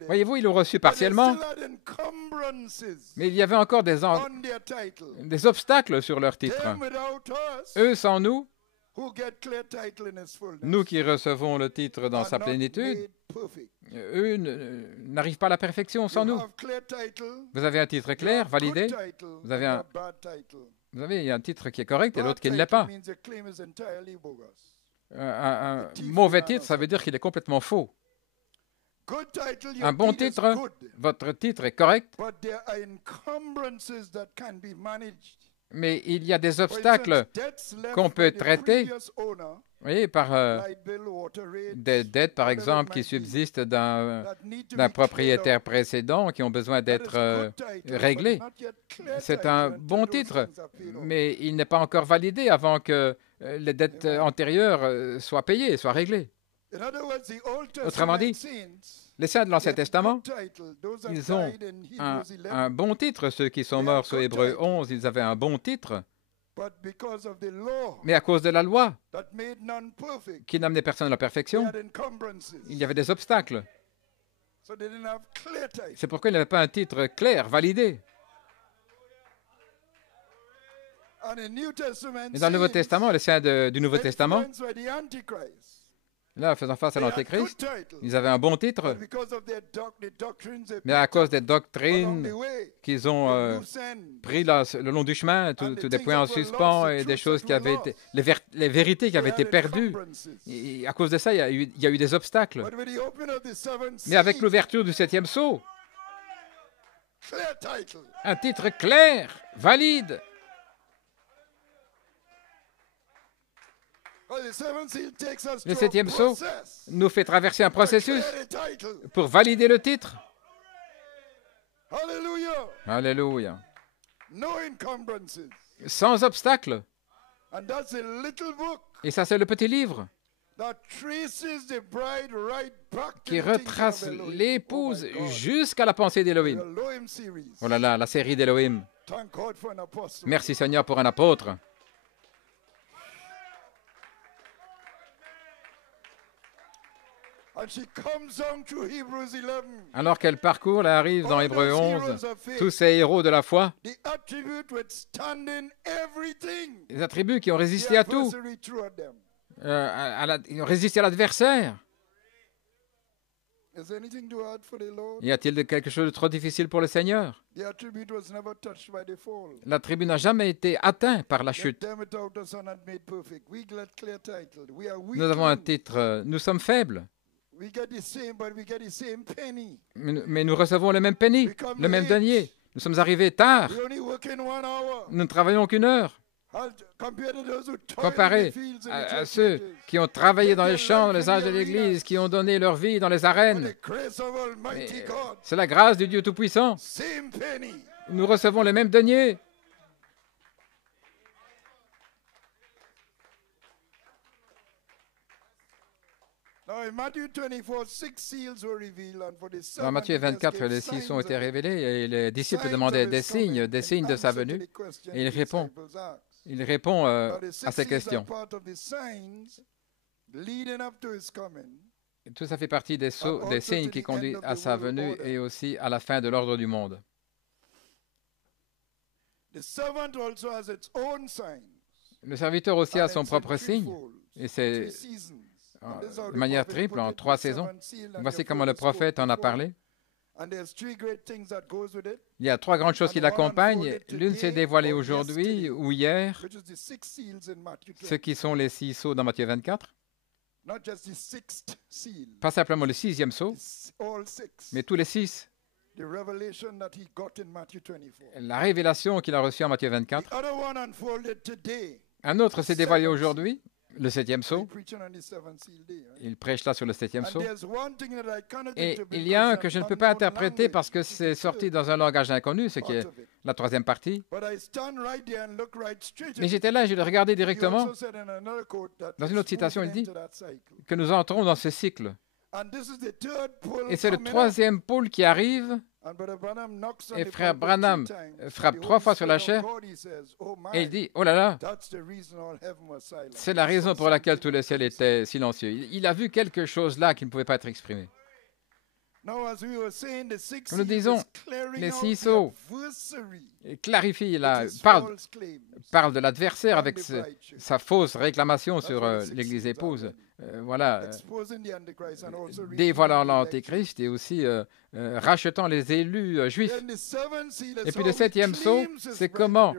Voyez-vous, ils l'ont reçu partiellement, mais il y avait encore des obstacles sur leur titre. Eux sans nous, nous qui recevons le titre dans sa plénitude, eux n'arrivent pas à la perfection sans nous. Vous avez un titre clair, validé. Vous avez un titre qui est correct et l'autre qui ne l'est pas. Un mauvais titre, ça veut dire qu'il est complètement faux. Un bon titre, votre titre est correct, mais il y a des obstacles qu'on peut traiter, voyez, par des dettes, par exemple, qui subsistent d'un propriétaire précédent, qui ont besoin d'être réglées. C'est un bon titre, mais il n'est pas encore validé avant que les dettes antérieures soient payées, soient réglées. Autrement dit, les saints de l'Ancien Testament, ils ont un bon titre. Ceux qui sont morts sous Hébreux 11, ils avaient un bon titre. Mais à cause de la loi, qui n'amenait personne à la perfection, il y avait des obstacles. C'est pourquoi il n'y avait pas un titre clair, validé. Et dans le Nouveau Testament, les saints du Nouveau Testament, là, faisant face à l'Antéchrist, ils avaient un bon titre, mais à cause des doctrines qu'ils ont pris le long du chemin, tous des points en suspens et des choses qui avaient été, les vérités qui avaient été perdues, et à cause de ça, il y a eu des obstacles. Mais avec l'ouverture du 7e sceau, un titre clair, valide. Le 7e sceau nous fait traverser un processus pour valider le titre. Alléluia. Sans obstacle. Et ça, c'est le petit livre qui retrace l'épouse jusqu'à la pensée d'Élohim. Oh là là, la série d'Élohim. Merci Seigneur pour un apôtre. Alors qu'elle parcourt, elle arrive dans Hébreux 11, tous ces héros de la foi, les attributs qui ont résisté à tout, ils ont résisté à l'adversaire. Y a-t-il quelque chose de trop difficile pour le Seigneur? L'attribut n'a jamais été atteint par la chute. Nous avons un titre, nous sommes faibles. Mais nous recevons le même penny, le même denier. Nous sommes arrivés tard. Nous ne travaillons qu'une heure. Comparé à ceux qui ont travaillé dans les champs, dans les âges de l'Église, qui ont donné leur vie dans les arènes. C'est la grâce du Dieu Tout-Puissant. Nous recevons le même denier. Dans Matthieu 24, les 6 ont été révélés et les disciples demandaient des signes de sa venue. Et il répond à ces questions. Et tout ça fait partie des signes qui conduisent à sa venue et aussi à la fin de l'ordre du monde. Le serviteur aussi a son propre signe. Et c'est de manière triple, en 3 saisons. Voici comment le prophète en a parlé. Il y a 3 grandes choses qui l'accompagnent. L'une s'est dévoilée aujourd'hui ou hier, ce qui sont les 6 sceaux dans Matthieu 24. Pas simplement le 6e sceau, mais tous les 6. La révélation qu'il a reçue en Matthieu 24. Un autre s'est dévoilé aujourd'hui, le 7e sceau. Il prêche là sur le 7e sceau. Et il y a un que je ne peux pas interpréter parce que c'est sorti dans un langage inconnu, ce qui est la 3e partie. Mais j'étais là et je l'ai regardé directement. Dans une autre citation, il dit que nous entrons dans ce cycle. Et c'est le 3e pôle qui arrive. Et frère Branham frappe 3 fois sur la chair et il dit, oh là là, c'est la raison pour laquelle tout le ciel était silencieux. Il a vu quelque chose là qui ne pouvait pas être exprimé. Comme nous disons, les 6 sceaux clarifient, parle de l'adversaire avec sa fausse réclamation sur l'Église épouse. Voilà, dévoilant l'Antéchrist et aussi rachetant les élus juifs. Et puis le 7e sceau, c'est comment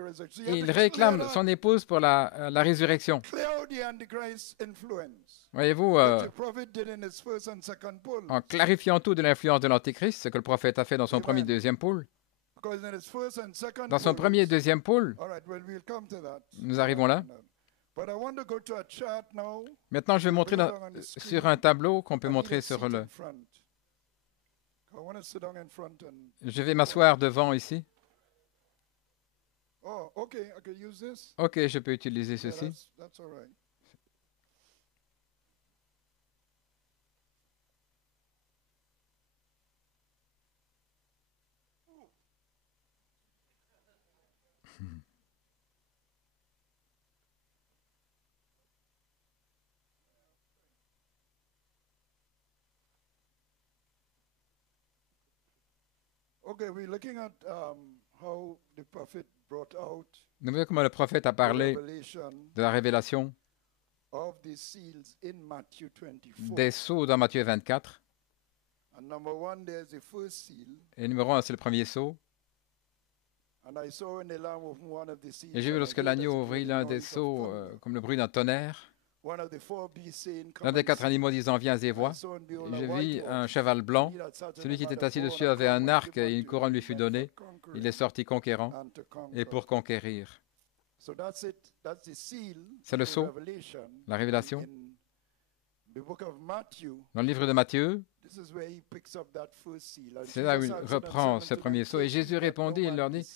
il réclame son épouse pour la résurrection. Voyez-vous, en clarifiant tout de l'influence de l'Antéchrist, ce que le prophète a fait dans son premier et deuxième pôle. Dans son premier et deuxième pôle, nous arrivons là. Maintenant, je vais montrer sur un tableau qu'on peut montrer sur le... Je vais m'asseoir devant ici. Ok, je peux utiliser ceci. Nous voyons comment le prophète a parlé de la révélation des sceaux dans Matthieu 24. Et numéro 1, c'est le premier sceau. Et j'ai vu lorsque l'agneau ouvrit l'un des sceaux, comme le bruit d'un tonnerre, l'un des 4 animaux disant « Viens et vois ». J'ai vu un cheval blanc. Celui qui était assis dessus avait un arc et une couronne lui fut donnée. Il est sorti conquérant et pour conquérir. C'est le sceau, la révélation. Dans le livre de Matthieu, c'est là où il reprend ce premier sceau. Et Jésus répondit, il leur dit,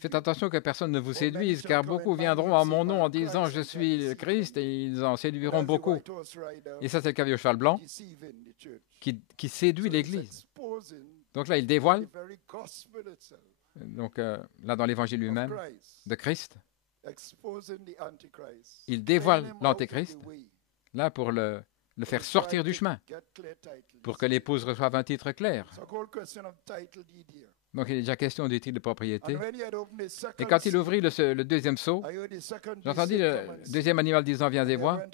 Faites attention que personne ne vous séduise, car beaucoup viendront à mon nom en disant « Je suis le Christ » et ils en séduiront beaucoup. Et ça, c'est le cavalier au cheval blanc qui séduit l'Église. Donc là, il dévoile, donc là dans l'Évangile lui-même, de Christ, il dévoile l'Antéchrist, là pour le faire sortir du chemin, pour que l'épouse reçoive un titre clair. Donc il est déjà question du titre de propriété. Et quand il ouvrit le deuxième sceau, j'entendis le deuxième animal disant « Viens et vois ».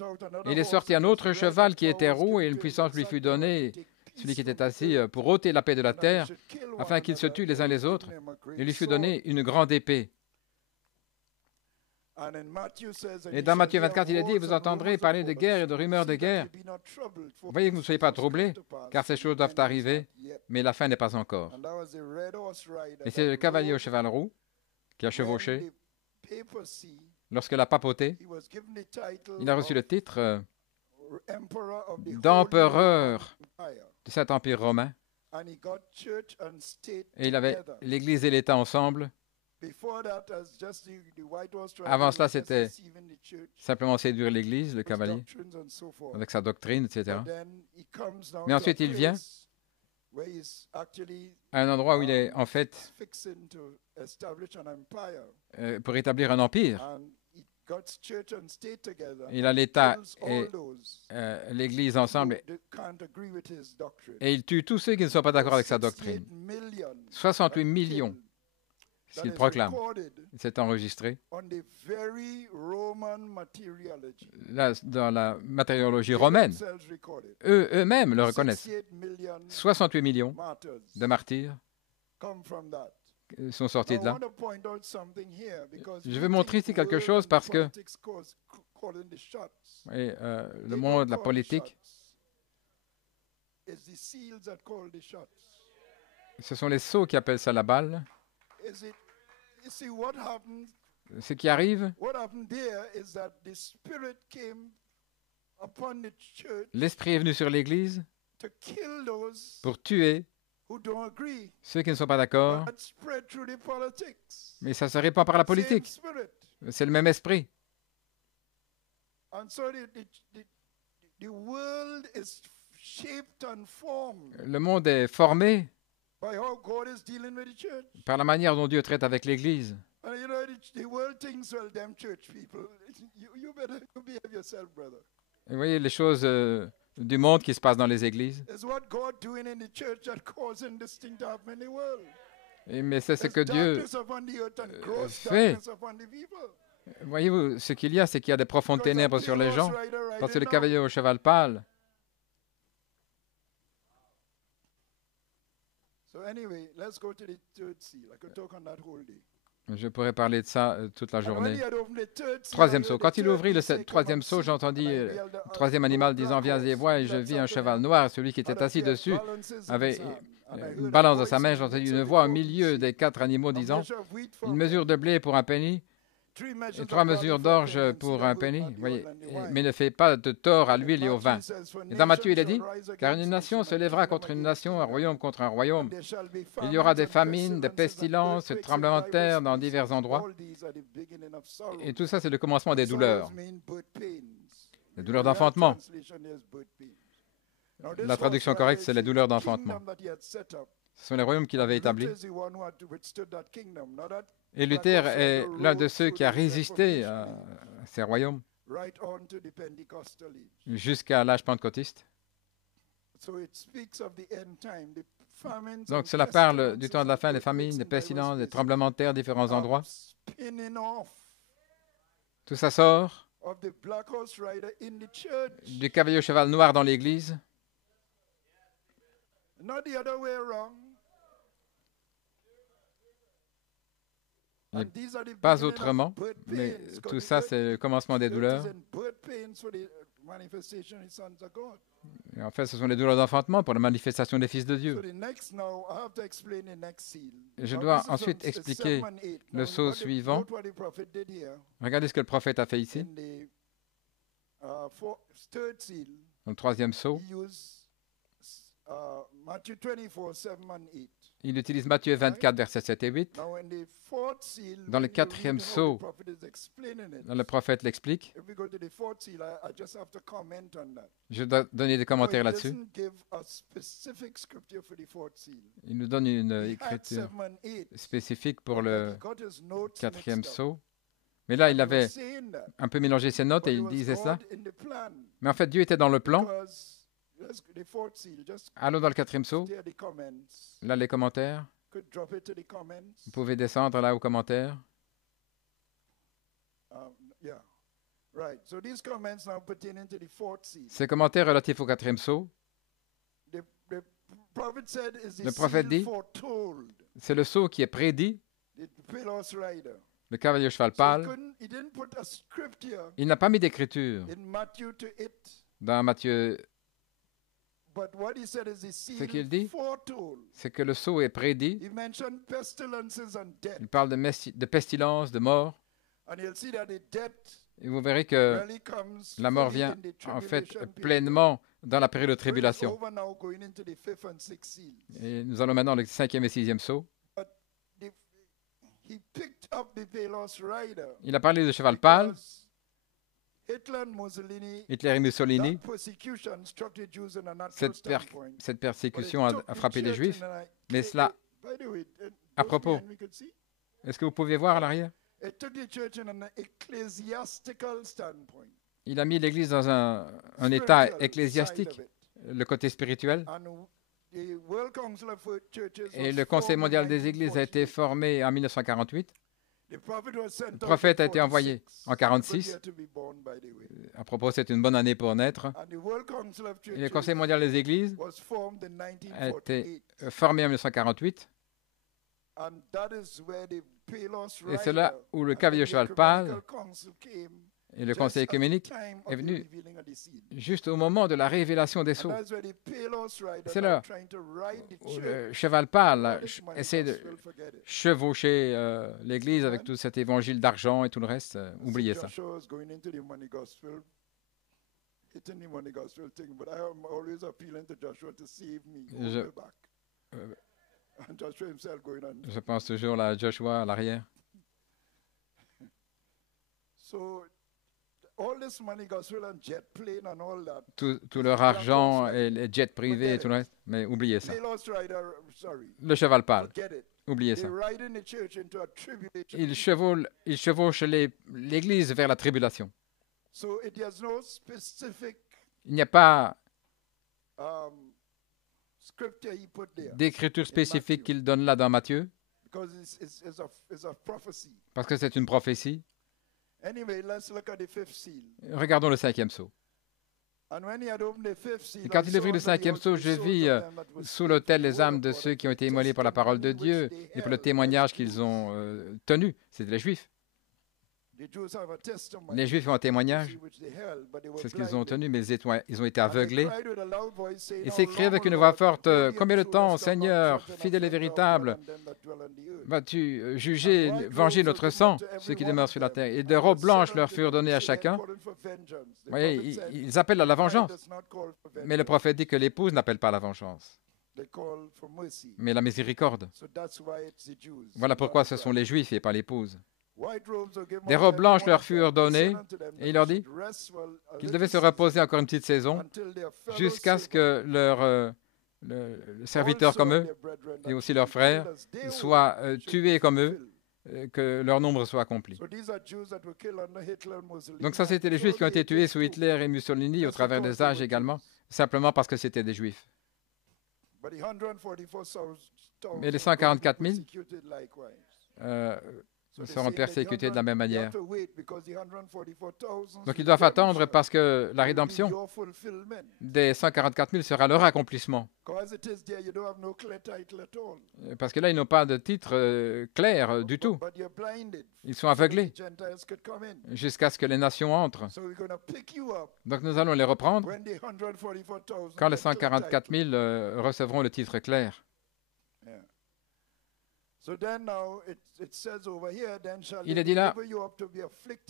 Et il est sorti un autre cheval qui était roux, et une puissance lui fut donnée, celui qui était assis, pour ôter la paix de la terre, afin qu'ils se tuent les uns les autres. Il lui fut donné une grande épée. Et dans Matthieu 24, il est dit, vous entendrez parler de guerre et de rumeurs de guerre. Vous voyez que vous ne soyez pas troublés, car ces choses doivent arriver, mais la fin n'est pas encore. Et c'est le cavalier au cheval roux qui a chevauché. Lorsque la papauté, il a reçu le titre d'empereur du Saint-Empire romain. Et il avait l'Église et l'État ensemble. Avant cela, c'était simplement séduire l'Église, le cavalier, avec sa doctrine, etc. Mais ensuite, il vient à un endroit où il est en fait pour établir un empire. Il a l'État et l'Église ensemble et il tue tous ceux qui ne sont pas d'accord avec sa doctrine. 68 millions. Ce qu'il proclame. C'est enregistré. Là, dans la matériologie romaine, eux-mêmes le reconnaissent. 68 millions de martyrs sont sortis de là. Je veux montrer ici quelque chose parce que le monde de la politique, ce sont les sceaux qui appellent ça la balle. Ce qui arrive, l'Esprit est venu sur l'Église pour tuer ceux qui ne sont pas d'accord, mais ça se répand par la politique. C'est le même esprit. Le monde est formé par la manière dont Dieu traite avec l'Église. Et vous voyez les choses du monde qui se passent dans les églises. Mais c'est ce que Dieu fait. Voyez-vous, ce qu'il y a, c'est qu'il y a des profondes ténèbres sur les gens, parce que le cavalier au cheval pâle, je pourrais parler de ça toute la journée. Troisième sceau. Quand il ouvrit le troisième sceau, j'entendis le troisième animal disant « Viens et vois », et je vis un cheval noir. Celui qui était assis dessus avait une balance dans sa main. J'entendis une voix au milieu des 4 animaux disant « Une mesure de blé pour un penny, et 3 mesures d'orge pour un penny, voyez, mais ne fais pas de tort à l'huile et au vin. » Et dans Matthieu, il est dit, « Car une nation se lèvera contre une nation, un royaume contre un royaume. Il y aura des famines, des pestilences, des tremblements de terre dans divers endroits. » Et tout ça, c'est le commencement des douleurs. Les douleurs d'enfantement. La traduction correcte, c'est les douleurs d'enfantement. Ce sont les royaumes qu'il avait établis. Et Luther est l'un de ceux qui a résisté à ces royaumes jusqu'à l'âge pentecôtiste. Donc cela parle du temps de la fin, des famines, des pestilences, des tremblements de terre, différents endroits. Tout ça sort du cavalier au cheval noir dans l'Église. Et pas autrement, mais tout ça, c'est le commencement des douleurs. Et en fait, ce sont les douleurs d'enfantement pour la manifestation des fils de Dieu. Et je dois ensuite expliquer le sceau suivant. Regardez ce que le prophète a fait ici. Dans le troisième sceau, il utilise Matthieu 24, versets 7 et 8. Dans le quatrième sceau, le prophète l'explique. Je dois donner des commentaires là-dessus. Il nous donne une écriture spécifique pour le quatrième sceau. Mais là, il avait un peu mélangé ses notes et il disait ça. Mais en fait, Dieu était dans le plan. Allons dans le quatrième sceau. Là, les commentaires. Vous pouvez descendre là aux commentaires. Ces commentaires relatifs au quatrième sceau. Le prophète dit, c'est le sceau qui est prédit. Le cavalier au cheval pâle. Il n'a pas mis d'écriture dans Matthieu. Ce qu'il dit, c'est que le sceau est prédit. Il parle de pestilence, de mort. Et vous verrez que la mort vient en fait pleinement dans la période de tribulation. Et nous allons maintenant au 5e et 6e sceau. Il a parlé de cheval pâle. Hitler et Mussolini. Cette persécution a frappé les Juifs. Mais cela, à propos, est-ce que vous pouvez voir à l'arrière? Il a mis l'Église dans un état ecclésiastique, le côté spirituel. Et le Conseil mondial des Églises a été formé en 1948. Le prophète a été envoyé en 1946. À propos, c'est une bonne année pour naître. Et le Conseil mondial des Églises a été formé en 1948. Et c'est là où le cavalier au cheval pâle et le conseil œcuménique est venu juste au moment de la révélation des sceaux. C'est là où le cheval pâle essaie de chevaucher l'Église avec tout cet évangile d'argent et tout le reste. Oubliez ça. Je pense toujours à Joshua à l'arrière. Tout leur argent et les jets privés et tout le reste, mais oubliez ça. Le cheval pâle, oubliez ça. Il chevauche l'Église vers la tribulation. Il n'y a pas d'écriture spécifique qu'il donne là dans Matthieu, parce que c'est une prophétie. Regardons le 5e sceau. Et quand il ouvrit le 5e sceau, je vis sous l'autel les âmes de ceux qui ont été immolés pour la parole de Dieu et pour le témoignage qu'ils ont tenu. C'était les Juifs. Les Juifs ont un témoignage, c'est ce qu'ils ont tenu, mais ils ont été aveuglés. Ils s'écrient avec une voix forte, « Combien de temps, Seigneur, fidèle et véritable, vas-tu juger, venger notre sang, ceux qui demeurent sur la terre ?» Et de robes blanches leur furent données à chacun. Vous voyez, ils appellent à la vengeance. Mais le prophète dit que l'épouse n'appelle pas à la vengeance, mais la miséricorde. Voilà pourquoi ce sont les Juifs et pas l'épouse. Des robes blanches leur furent données et il leur dit qu'ils devaient se reposer encore une petite saison jusqu'à ce que leurs serviteurs comme eux et aussi leurs frères soient tués comme eux, que leur nombre soit accompli. Donc ça, c'était les Juifs qui ont été tués sous Hitler et Mussolini au travers des âges également, simplement parce que c'était des Juifs. Mais les 144 000 seront persécutés de la même manière. Donc ils doivent attendre parce que la rédemption des 144 000 sera leur accomplissement. Parce que là, ils n'ont pas de titre clair du tout. Ils sont aveuglés jusqu'à ce que les nations entrent. Donc nous allons les reprendre quand les 144 000 recevront le titre clair. Il est dit là,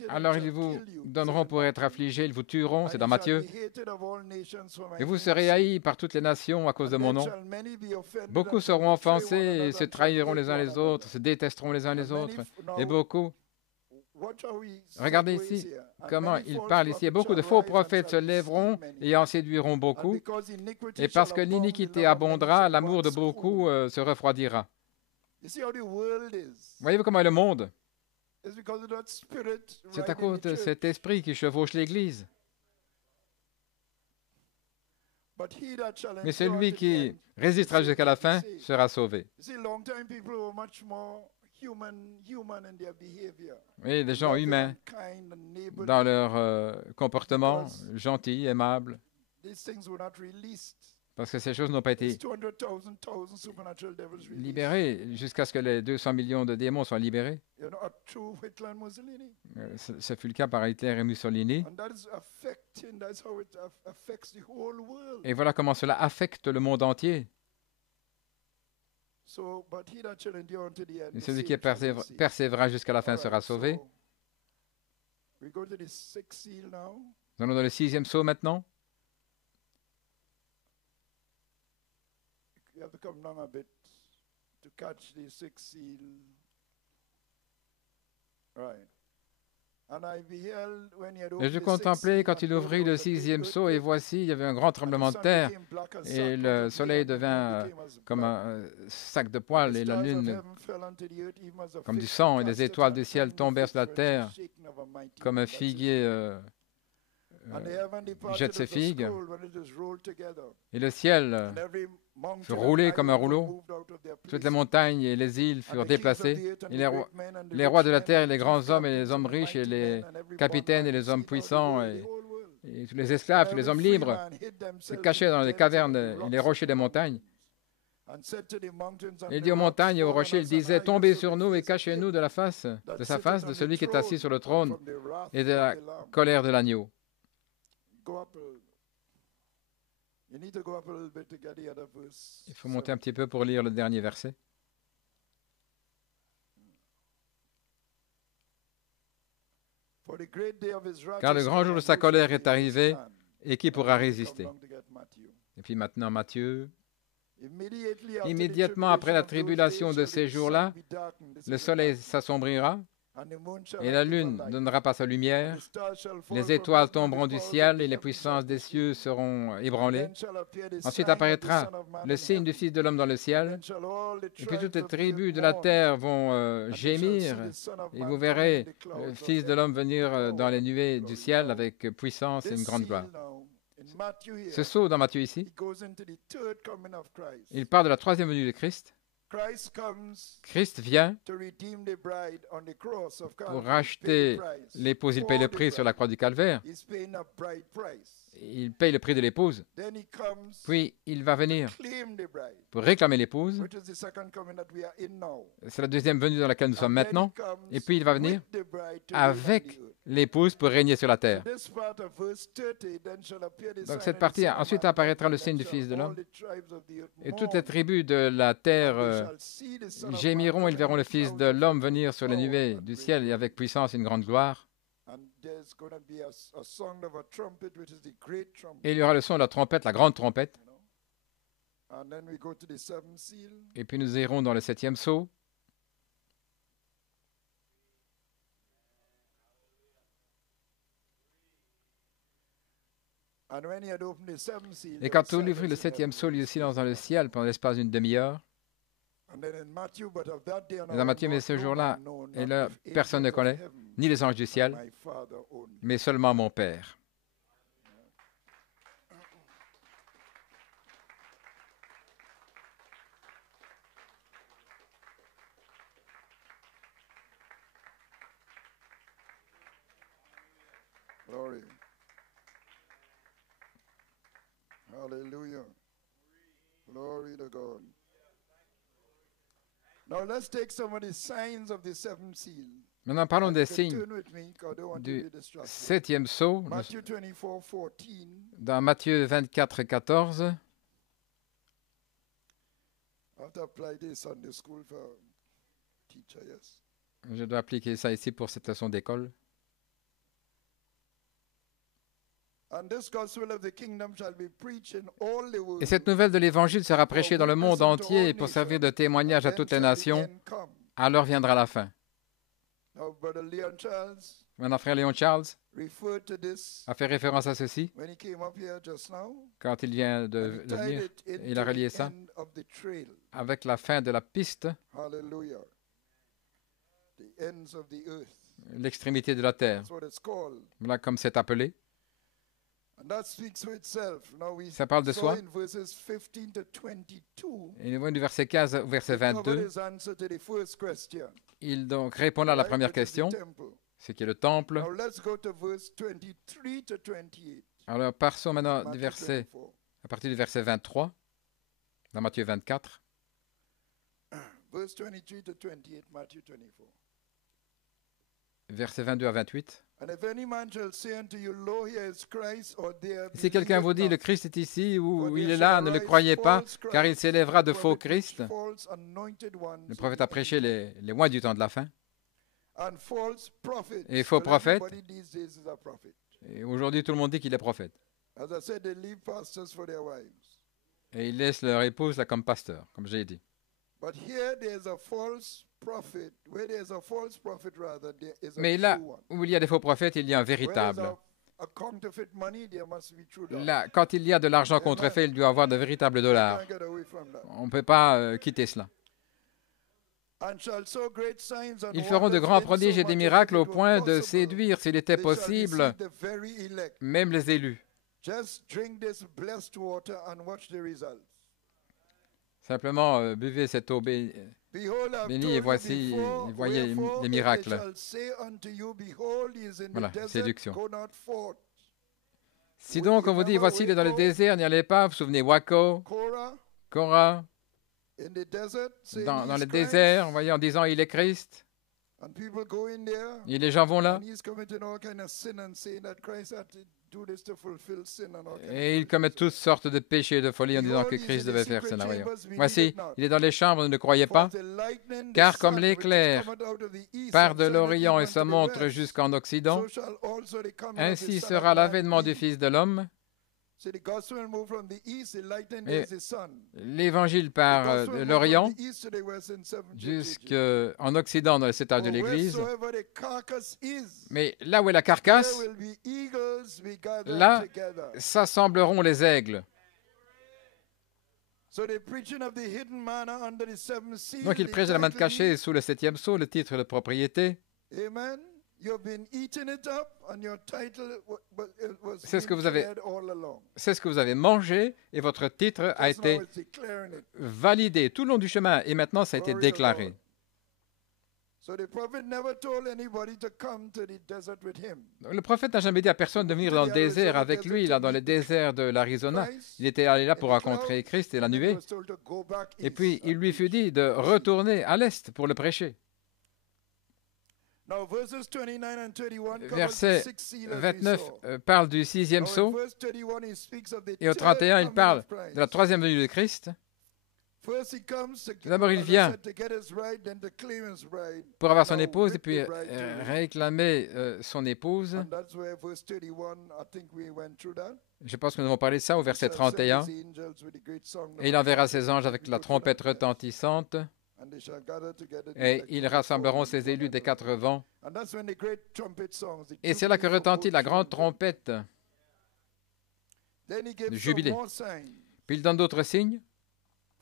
alors ils vous donneront pour être affligés, ils vous tueront, c'est dans Matthieu, et vous serez haïs par toutes les nations à cause de mon nom. Beaucoup seront offensés et se trahiront les uns les autres, se détesteront les uns les autres, et beaucoup. Regardez ici comment il parle ici. Et beaucoup de faux prophètes se lèveront et en séduiront beaucoup. Et parce que l'iniquité abondera, l'amour de beaucoup se refroidira. Voyez-vous comment est le monde? C'est à cause de cet esprit qui chevauche l'Église. Mais celui qui résistera jusqu'à la fin sera sauvé. Oui, des gens humains dans leur comportement, gentils, aimables, parce que ces choses n'ont pas été libérées jusqu'à ce que les 200 millions de démons soient libérés. Ce fut le cas par Hitler et Mussolini. Et voilà comment cela affecte le monde entier. Et celui qui persévérera jusqu'à la fin sera sauvé. Nous allons dans le 6e sceau maintenant. Et je contemplais quand il ouvrit le 6e sceau, et voici, il y avait un grand tremblement de terre, et le soleil devint comme un sac de poils, et la lune comme du sang, et les étoiles du ciel tombèrent sur la terre, comme un figuier jette ses figues, et le ciel fut roulé comme un rouleau. Toutes les montagnes et les îles furent déplacées, et les rois de la terre, et les grands hommes, et les hommes riches, et les capitaines, et les hommes puissants, et tous les esclaves, tous les hommes libres, se cachaient dans les cavernes et les rochers des montagnes. Il dit aux montagnes et aux rochers, il disait, tombez sur nous et cachez-nous de sa face, de celui qui est assis sur le trône, et de la colère de l'agneau. Il faut monter un petit peu pour lire le dernier verset. Car le grand jour de sa colère est arrivé, et qui pourra résister? Et puis maintenant Matthieu. Immédiatement après la tribulation de ces jours-là, le soleil s'assombrira, et la lune ne donnera pas sa lumière, les étoiles tomberont du ciel et les puissances des cieux seront ébranlées. Ensuite apparaîtra le signe du Fils de l'homme dans le ciel, et puis toutes les tribus de la terre vont gémir, et vous verrez le Fils de l'homme venir dans les nuées du ciel avec puissance et une grande gloire. Ce sceau dans Matthieu ici, il parle de la troisième venue de Christ. Christ vient pour racheter l'épouse. Il paye le prix sur la croix du Calvaire. Il paye le prix de l'épouse. Puis il va venir pour réclamer l'épouse. C'est la deuxième venue dans laquelle nous sommes maintenant. Et puis il va venir avec l'épouse pour régner sur la terre. Donc cette partie, ensuite apparaîtra le signe du Fils de l'homme. Et toutes les tribus de la terre gémiront, ils verront le Fils de l'homme venir sur les nuées du ciel et avec puissance et une grande gloire. Et il y aura le son de la trompette, la grande trompette. Et puis nous irons dans le 7e sceau. Et quand on ouvrit le 7e sceau, il y a eu silence dans le ciel pendant l'espace d'une demi-heure. Et dans Matthieu, mais ce jour-là, et là, personne ne connaît, ni les anges du ciel, mais seulement mon Père. Glory. Hallelujah. Glory to God. Now let's take some of the signs of the seventh seal. Maintenant, parlons des signes du 7e sceau dans Matthieu 24, 14. Je dois appliquer ça ici pour cette leçon d'école. Et cette nouvelle de l'Évangile sera prêchée dans le monde entier pour servir de témoignage à toutes les nations. Alors viendra la fin. Maintenant, frère Léon Charles a fait référence à ceci quand il vient de venir. Il a relié ça avec la fin de la piste, l'extrémité de la terre. Voilà comme c'est appelé. Ça parle de soi. Et nous voyons du verset 15 au verset 22. Il donc répond à la première question, ce qui est le temple. Alors passons maintenant du verset, à partir du verset 23, dans Matthieu 24. Versets 22 à 28. Si quelqu'un vous dit, le Christ est ici ou il est là, ne le croyez pas, car il s'élèvera de faux Christ. Le prophète a prêché les mois du temps de la fin. Et faux prophètes. Et aujourd'hui, tout le monde dit qu'il est prophète. Et ils laissent leur épouse là comme pasteur, comme j'ai dit. Mais là où il y a des faux prophètes, il y a un véritable. Là, quand il y a de l'argent contrefait, il doit y avoir de véritables dollars. On ne peut pas quitter cela. Ils feront de grands prodiges et des miracles au point de séduire, s'il était possible, même les élus. Simplement, buvez cette eau bénie et voici, voyez les miracles. Voilà, séduction. Si donc on vous dit, voici, il est dans le désert, n'y allez pas, vous vous souvenez, Waco, Korah, dans le désert, voyez, en disant, il est Christ. Et les gens vont là. Et ils commettent toutes sortes de péchés et de folies en disant que Christ devait faire cela. Voici, il est dans les chambres, ne le croyez pas, car comme l'éclair part de l'Orient et se montre jusqu'en Occident, ainsi sera l'avènement du Fils de l'homme. L'Évangile part de l'Orient jusqu'en Occident dans le sétage de l'Église. Mais là où est la carcasse, là s'assembleront les aigles. Donc il prêche de la manne cachée sous le 7e sceau, le titre de propriété. C'est ce que vous avez mangé et votre titre a été validé tout le long du chemin et maintenant ça a été déclaré. Le prophète n'a jamais dit à personne de venir dans le désert avec lui, là, dans le désert de l'Arizona. Il était allé là pour rencontrer Christ et la nuée. Et puis il lui fut dit de retourner à l'est pour le prêcher. Verset 29 parle du 6e sceau et au 31 il parle de la 3e venue de Christ. D'abord il vient pour avoir son épouse et puis réclamer son épouse. Je pense que nous avons parlé de ça au verset 31. Et il enverra ses anges avec la trompette retentissante. Et ils rassembleront ses élus des 4 vents. Et c'est là que retentit la grande trompette du jubilé. Puis il donne d'autres signes.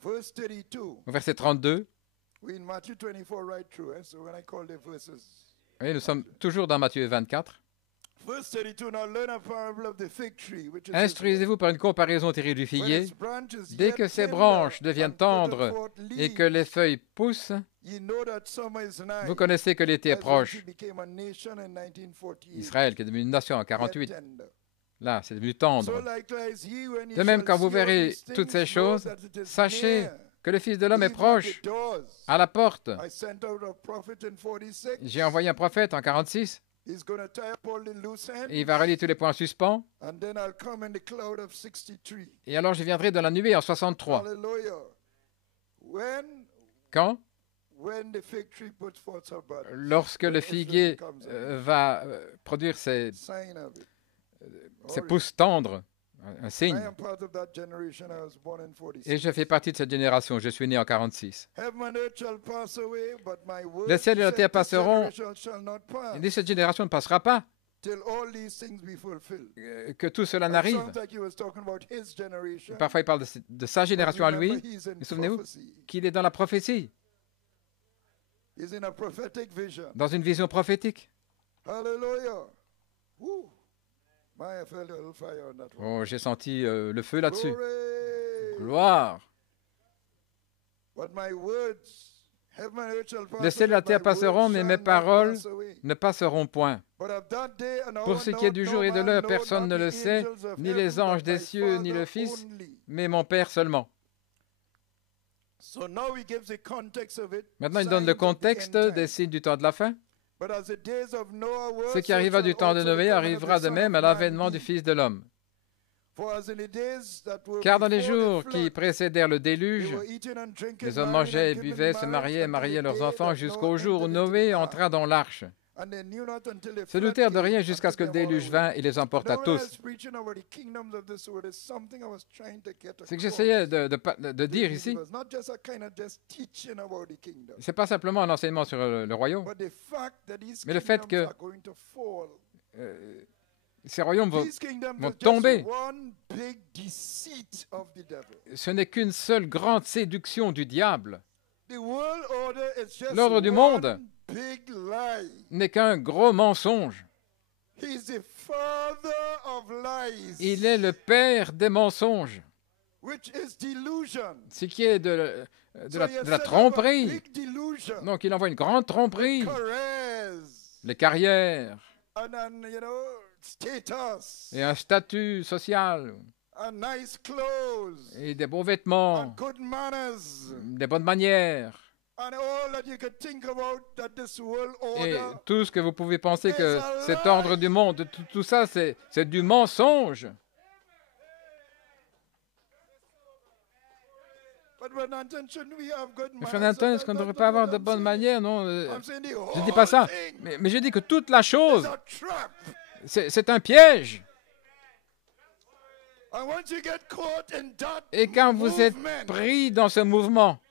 Au verset 32. Oui, nous sommes toujours dans Matthieu 24. Instruisez-vous par une comparaison tirée du figuier. Dès que ses branches deviennent tendres et que les feuilles poussent, vous connaissez que l'été est proche. Israël, qui est devenu une nation en 1948, là, c'est devenu tendre. De même, quand vous verrez toutes ces choses, sachez que le Fils de l'homme est proche, à la porte. J'ai envoyé un prophète en 1946. Et il va relier tous les points suspens. Et alors je viendrai dans la nuée en 63. Quand? lorsque le figuier va produire ses pousses tendre, un signe. Et je fais partie de cette génération. Je suis né en 1946. Le ciel et la terre passeront, et cette génération ne passera pas. Que tout cela n'arrive. Parfois, il parle de sa génération à lui. Mais souvenez-vous qu'il est dans la prophétie, dans une vision prophétique. Oh, j'ai senti le feu là-dessus. Gloire. Le ciel et la terre passeront, mais mes paroles ne passeront point. Pour ce qui est du jour et de l'heure, personne ne le sait, ni les anges des cieux, ni le Fils, mais mon Père seulement. Maintenant, il donne le contexte des signes du temps de la fin. Ce qui arriva du temps de Noé arrivera de même à l'avènement du Fils de l'homme. Car dans les jours qui précédèrent le déluge, les hommes mangeaient et buvaient, se mariaient et mariaient leurs enfants jusqu'au jour où Noé entra dans l'arche. Se doutèrent de rien jusqu'à ce que le déluge vint et les emporta tous. Ce que j'essayais de dire ici, ce n'est pas simplement un enseignement sur le royaume, mais le fait que ces royaumes vont tomber. Ce n'est qu'une seule grande séduction du diable. L'ordre du monde n'est qu'un gros mensonge. Il est le père des mensonges, ce qui est de la tromperie. Donc il envoie une grande tromperie, les carrières, et un statut social, et des beaux vêtements, des bonnes manières. Et tout ce que vous pouvez penser que cet ordre du monde, tout ça, c'est du mensonge. Mais frère Nathan, est-ce qu'on ne devrait pas avoir de bonnes manières? Non, je ne dis pas ça. Mais je dis que toute la chose, c'est un piège. Et quand vous êtes pris dans ce mouvement,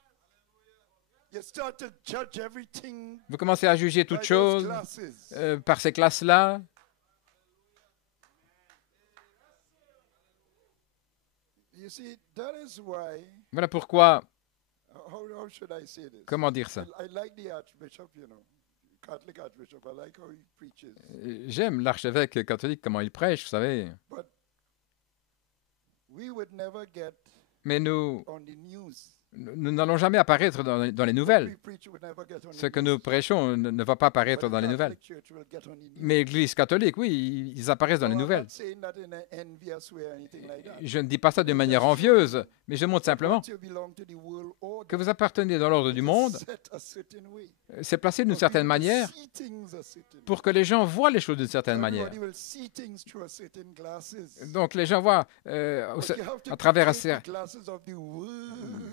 vous commencez à juger toutes choses par ces classes-là. Voilà pourquoi, comment dire ça? J'aime l'archevêque catholique, comment il prêche, vous savez. Mais nous n'allons jamais apparaître dans les nouvelles. Ce que nous prêchons ne va pas apparaître dans les nouvelles. Mais l'Église catholique, oui, ils apparaissent dans les nouvelles. Je ne dis pas ça d'une manière envieuse, mais je montre simplement que vous appartenez dans l'ordre du monde. C'est placé d'une certaine manière pour que les gens voient les choses d'une certaine manière. Donc les gens voient à travers...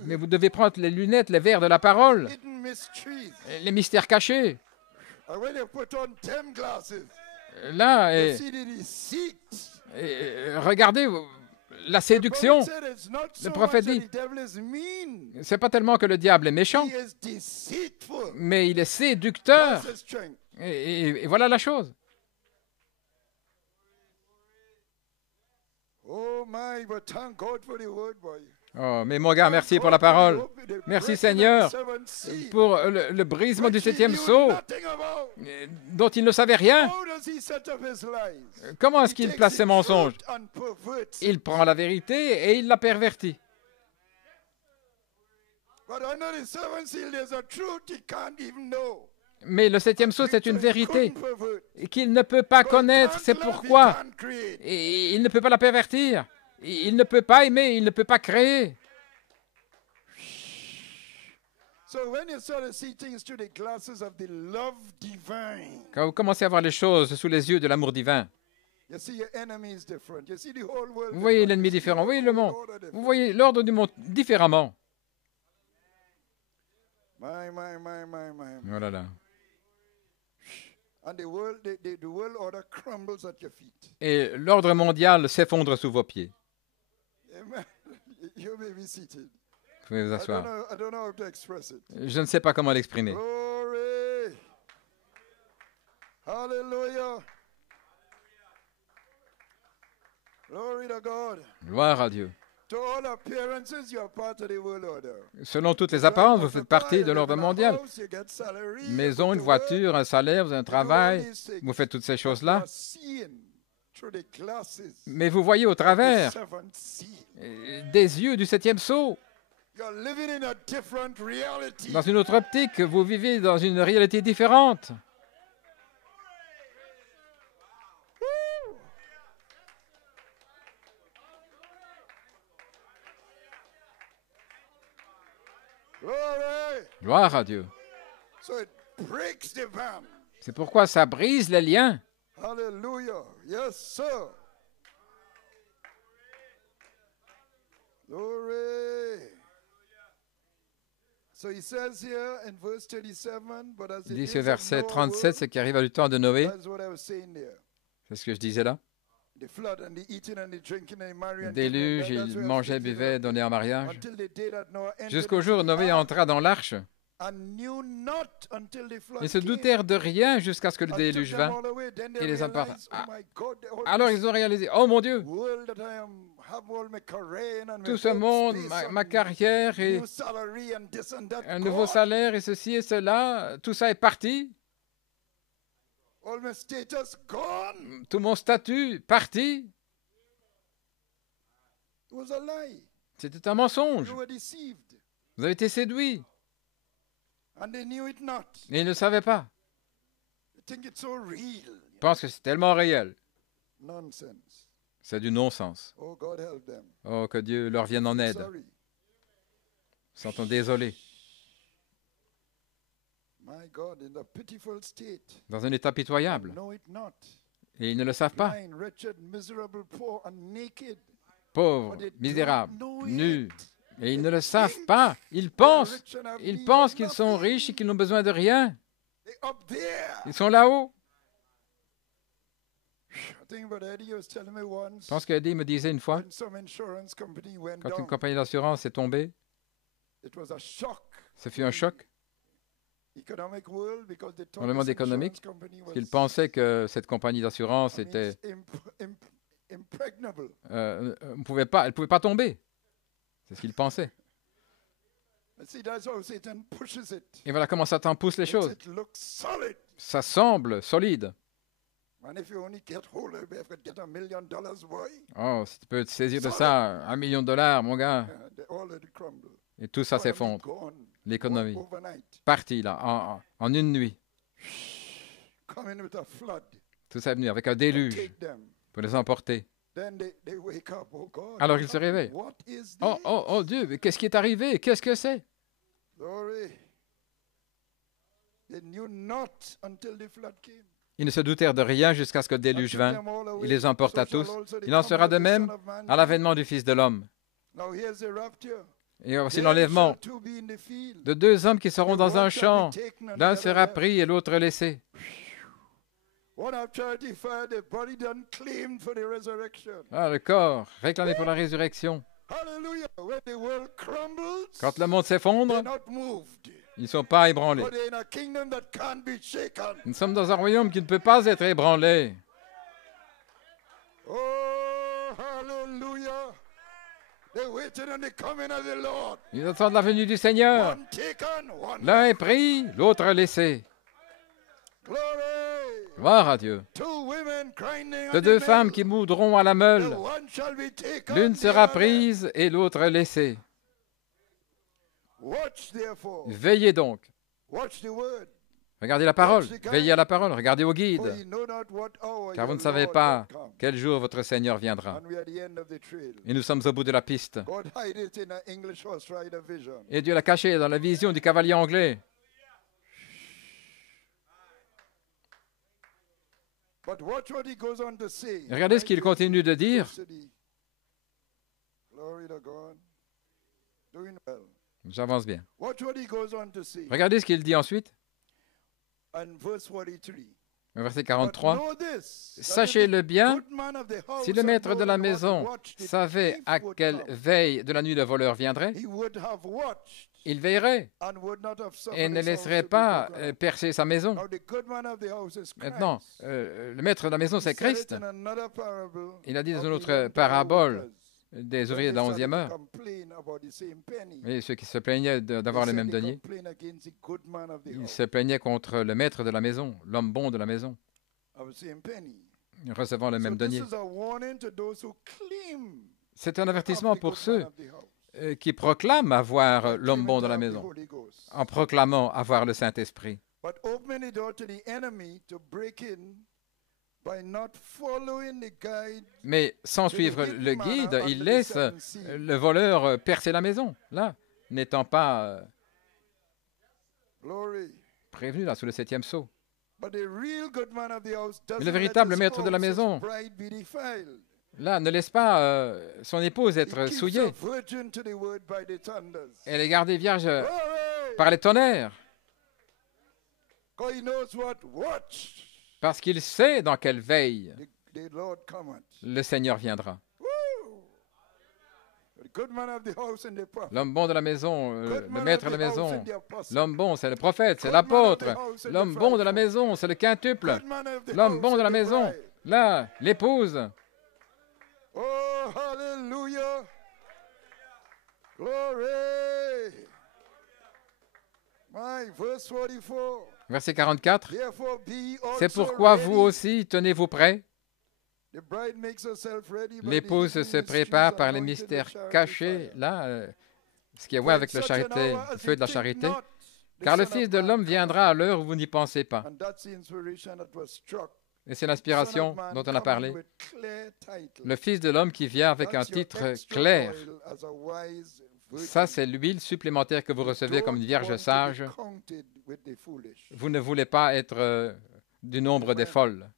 Mais vous devez prendre les lunettes, les verres de la parole, les mystères cachés. Là, regardez la séduction. Le prophète dit, c'est pas tellement que le diable est méchant, mais il est séducteur. Et voilà la chose. Oh, mais mon gars, merci pour la parole. Merci Seigneur pour le brisement du 7e sceau dont il ne savait rien. Comment est-ce qu'il place ses mensonges? Il prend la vérité et il la pervertit. Mais le 7e sceau, c'est une vérité qu'il ne peut pas connaître. C'est pourquoi il ne peut pas la pervertir. Il ne peut pas aimer, il ne peut pas créer. Quand vous commencez à voir les choses sous les yeux de l'amour divin, vous voyez l'ennemi différent, vous voyez le monde, vous voyez l'ordre du monde différemment. Oh là là. Et l'ordre mondial s'effondre sous vos pieds. Vous pouvez vous asseoir. Je ne sais pas comment l'exprimer. Gloire à Dieu. Selon toutes les apparences, vous faites partie de l'ordre mondial. Maison, une voiture, un salaire, vous avez un travail, vous faites toutes ces choses-là. Mais vous voyez au travers des yeux du septième sceau. Dans une autre optique, vous vivez dans une réalité différente. Gloire à Dieu. C'est pourquoi ça brise les liens. Hallelujah. Yes, sir. Glory. So he says here in verse 37, but as Il dit au verset 37, ce qui arrive à du temps de Noé. C'est ce que je disais là. Déluge, il mangeait, buvait, donnait en mariage. Jusqu'au jour où Noé entra dans l'arche. Ils se doutèrent de rien jusqu'à ce que le déluge vint et les emporta. Alors ils ont réalisé, oh mon Dieu, tout ce monde, ma carrière et un nouveau salaire et ceci et cela, tout ça est parti. Tout mon statut parti. C'était un mensonge. Vous avez été séduits. Et ils ne savaient pas. Ils pensent que c'est tellement réel. C'est du non-sens. Oh, que Dieu leur vienne en aide. Ils sont désolés. Dans un état pitoyable. Et ils ne le savent pas. Pauvres, misérables, nus. Et ils ne le savent pas. Ils pensent qu'ils sont riches et qu'ils n'ont besoin de rien. Ils sont là-haut. Je pense qu'Eddie me disait une fois, quand une compagnie d'assurance est tombée, ce fut un choc dans le monde économique, parce qu'ils pensaient que cette compagnie d'assurance était, elle ne pouvait pas tomber. C'est ce qu'ils pensaient. Et voilà comment Satan pousse les choses. Ça semble solide. Oh, si tu peux te saisir de ça, $1 million, mon gars. Et tout ça s'effondre. L'économie. Parti, là, en une nuit. Tout ça est venu avec un déluge pour les emporter. Alors ils se réveillent. Oh Dieu, mais qu'est-ce qui est arrivé? Qu'est-ce que c'est? Ils ne se doutèrent de rien jusqu'à ce que le déluge vint. Il les emporta tous. Il en sera de même à l'avènement du Fils de l'homme. Et voici l'enlèvement de 2 hommes qui seront dans un champ. L'un sera pris et l'autre laissé. Le corps réclamé pour la résurrection. Quand le monde s'effondre, ils ne sont pas ébranlés. Nous sommes dans un royaume qui ne peut pas être ébranlé. Ils attendent la venue du Seigneur. L'un est pris, l'autre laissé. Gloire à Dieu. De 2 femmes qui moudront à la meule. L'une sera prise et l'autre laissée. Veillez donc. Regardez la parole. Veillez à la parole. Regardez au guide. Car vous ne savez pas quel jour votre Seigneur viendra. Et nous sommes au bout de la piste. Et Dieu l'a caché dans la vision du cavalier anglais. Regardez ce qu'il continue de dire. J'avance bien. Watch what he goes on to say. Regardez ce qu'il dit ensuite. And verse 43. Verset But 43. know this, that Sachez-le if the bien, good man of the house si le maître had de la known what maison watch the savait thief à would quelle come, veille de la nuit le voleur viendrait, he would have watched il veillerait and would not have suffered et ne his house laisserait to be pas broken up. percer sa maison. Now the good man of the house is Maintenant, Christ. le maître de la maison, c'est He said it Christ. in another parable Il a dit dans of une the autre 11 parabole workers. des When ouvriers they de la started 11e to heure. complain about the same penny, Et ceux qui se plaignaient d'avoir they le said même they denier, complain against the good man of the ils house se plaignaient contre le maître de la maison, l'homme bon de la maison, of the same penny. recevant le So même this denier. is a warning to those who claim C'est un to have avertissement the pour good ceux man of the house, qui proclament avoir by l'homme claiming bon to de la have the maison, Holy Ghost, en proclamant avoir le Saint-Esprit. but opening the door to the enemy to break in by not following the guide. Mais sans suivre le guide, il laisse le voleur percer la maison, là, n'étant pas Glory. prévenu là sous le 7e sceau. But the real good man of the house doesn't le let véritable his maître de la house, maison, his bride be defiled. Là, ne laisse pas son épouse He être keeps souillée. a virgin to the word by the thunders. Elle est gardée vierge Glory. par les tonnerres, 'Cause he knows what watch parce qu'il sait dans quelle veille the Lord cometh. le Seigneur viendra. Woo! The good man of the house and the prophet. L'homme bon de la maison, Good le man maître of de the la house maison. and the apostle. L'homme bon, c'est le prophète, c'est Good man of l'apôtre. the house and the L'homme bon de la fivefold. maison, c'est le quintuple. Good man of the L'homme house bon de and la the maison, bride. là, l'épouse. Oh, hallelujah. Glory. My verse 44. Verset 44. Therefore be C'est also pourquoi ready. vous aussi, tenez-vous prêts. The bride makes herself ready by the L'épouse hidden se mysteries prépare par les anointed with mystères charity cachés, fire. là, ce qui est For ouais in avec le such an charité, hour le as feu you de la think charité. not, the Car le Son Fils of de Man l'homme cometh. viendra à l'heure où vous n'y pensez pas. And that's the inspiration that was struck. Et c'est Son l'inspiration of Man dont on a coming parlé. with clear title. Le Fils de l'homme qui vient avec un That's your titre extra clair. oil as a wise virgin. Ça, c'est l'huile supplémentaire que vous You recevez comme une don't vierge want to be sage. counted with the foolish. Vous ne voulez pas être du nombre des folles.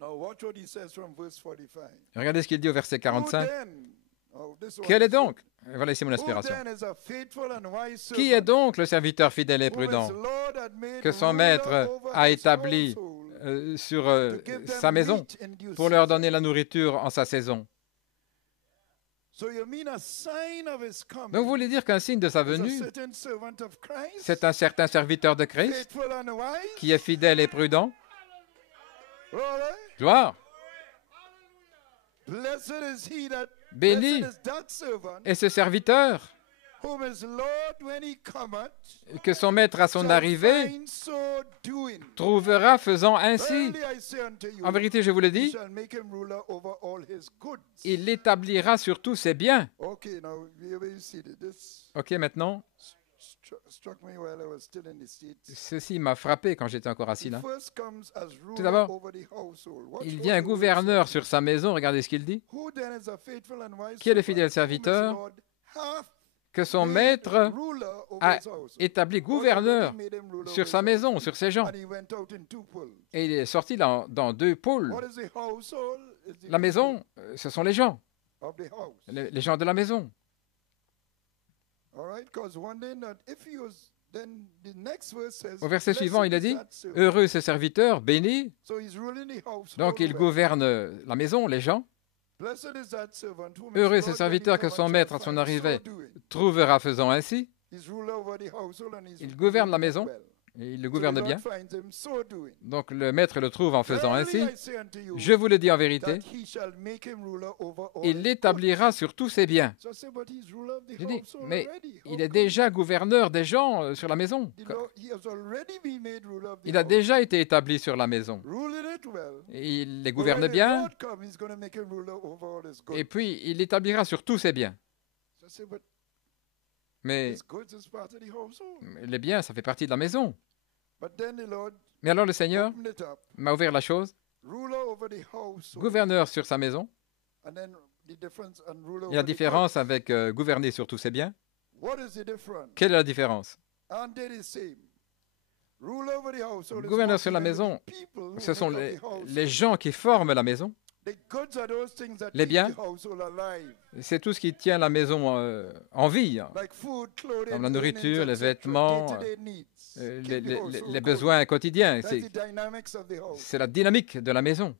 Now watch what he says from verse 45. Regardez ce qu'il dit au verset Who 45. then- oh, this one Quel est is donc, et voilà ici mon Who inspiration, then is a faithful and wise qui est servant donc le serviteur fidèle et who his prudent Lord had made que son ruler maître over a his établi household sur to give them sa maison meat in due pour leur season? donner la nourriture en sa saison? So you mean a sign of his coming Donc vous voulez dire qu'un signe de sa is a venue, certain servant of Christ, c'est un certain serviteur de Christ faithful and wise? qui est fidèle et prudent? Glory. Gloire! Blessed is he that Béni blessed is that servant est ce serviteur whom his Lord when he cometh que son maître à son shall arrivée find so doing. trouvera faisant ainsi. Verily I say unto you, En vérité, je vous le he dis, shall make him ruler over all his goods. il établira sur tous ses biens. Okay, now here you see that this OK, maintenant, struck me while I was still in the States. ceci m'a frappé quand j'étais encore assis He là. first comes as ruler d'abord, over the household. Watch Il what vient the word gouverneur says. sur sa maison, regardez ce qu'il dit, Who then is a faithful and wise Qui est le servant fidèle whom his serviteur Lord hath que son made maître ruler over a his household? établi God gouverneur already made him ruler sur over sa his maison, household. sur ses gens. And he went out in two pools. Et il est sorti dans deux poules. What is the household? It's the La people maison, ce sont les gens, of the house. les gens de la maison. All right, because one day that if he was then the next verse says, Au verset "Blessed suivant, il a is dit, that servant." heureux ce serviteur, béni. So he's ruling the household Donc il well. gouverne la maison, les gens. Blessed is that servant whom his Heureux Lord ce when he serviteur que cometh son shall maître à son find arrivée so doing. trouvera faisant ainsi. He's ruler over the household and he's Il gouverne la ruling maison. well. Et il le So the gouverne Lord bien. finds him so doing. Donc le maître le trouve en faisant ainsi. Verily I say unto you, Je vous le dis en vérité, that he shall make him ruler over all il his l'établira sur tous ses biens. goods. So I say, but he's ruler of the Je dis, household mais already. How il est come déjà gouverneur des gens sur la maison. the Lord- he has already been made ruler of the Il a house. déjà été établi sur la maison. Ruling it well. Et il les But gouverne when the bien. Lord come, he's gonna make him ruler over all his goods. Et puis il l'établira sur tous ses biens. So I say, but Mais his goods is part of the household. les biens, ça fait partie de la maison. But then the Lord Mais alors le Seigneur opened it up. m'a ouvert la chose. Ruler over the household. Gouverneur sur sa maison. And then the difference and ruler Et la over the différence avec gouverner sur tous ses biens. goods. What is the difference? Quelle est la différence? Aren't they the same? Ruler over the household is Gouverneur more sur la to do with maison, the people who ce sont make up the household. les gens qui forment la maison. Les biens, c'est tout ce qui tient la maison en vie, comme la nourriture, les vêtements, les besoins quotidiens. C'est la dynamique de la maison.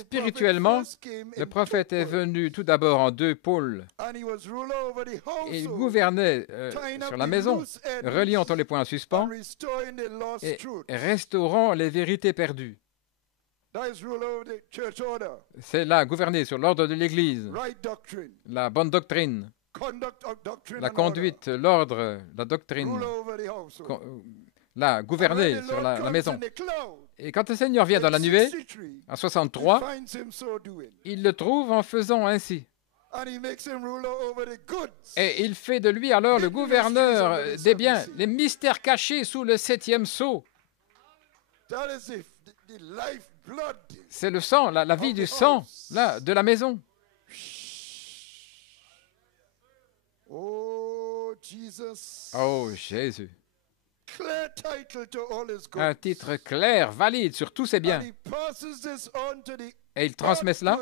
Spirituellement, le prophète est venu tout d'abord en deux pôles. Il gouvernait sur la maison, reliant tous les points en suspens et restaurant les vérités perdues. C'est là, gouverner sur l'ordre de l'Église, la bonne doctrine, la conduite, l'ordre, la doctrine, là, gouverner sur la maison. Et quand le Seigneur vient dans la nuée, en 63, il le trouve en faisant ainsi. Et il fait de lui alors le gouverneur des biens, les mystères cachés sous le 7e sceau. C'est le sang, la vie du sang, là, de la maison. Oh, Jésus. Un titre clair, valide sur tous ses biens. Et il transmet cela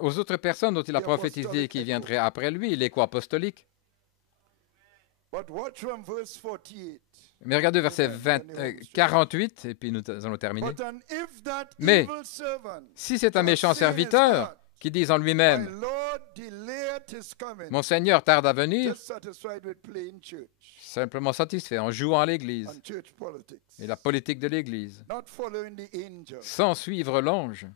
aux autres personnes dont il a prophétisé qui viendraient après lui, l'écho apostolique. Mais regardez verset 48, et puis nous allons terminer. Mais si c'est un méchant serviteur qui dit en lui-même, « Mon Seigneur tarde à venir », simplement satisfait en jouant à l'Église et la politique de l'Église, sans suivre l'ange.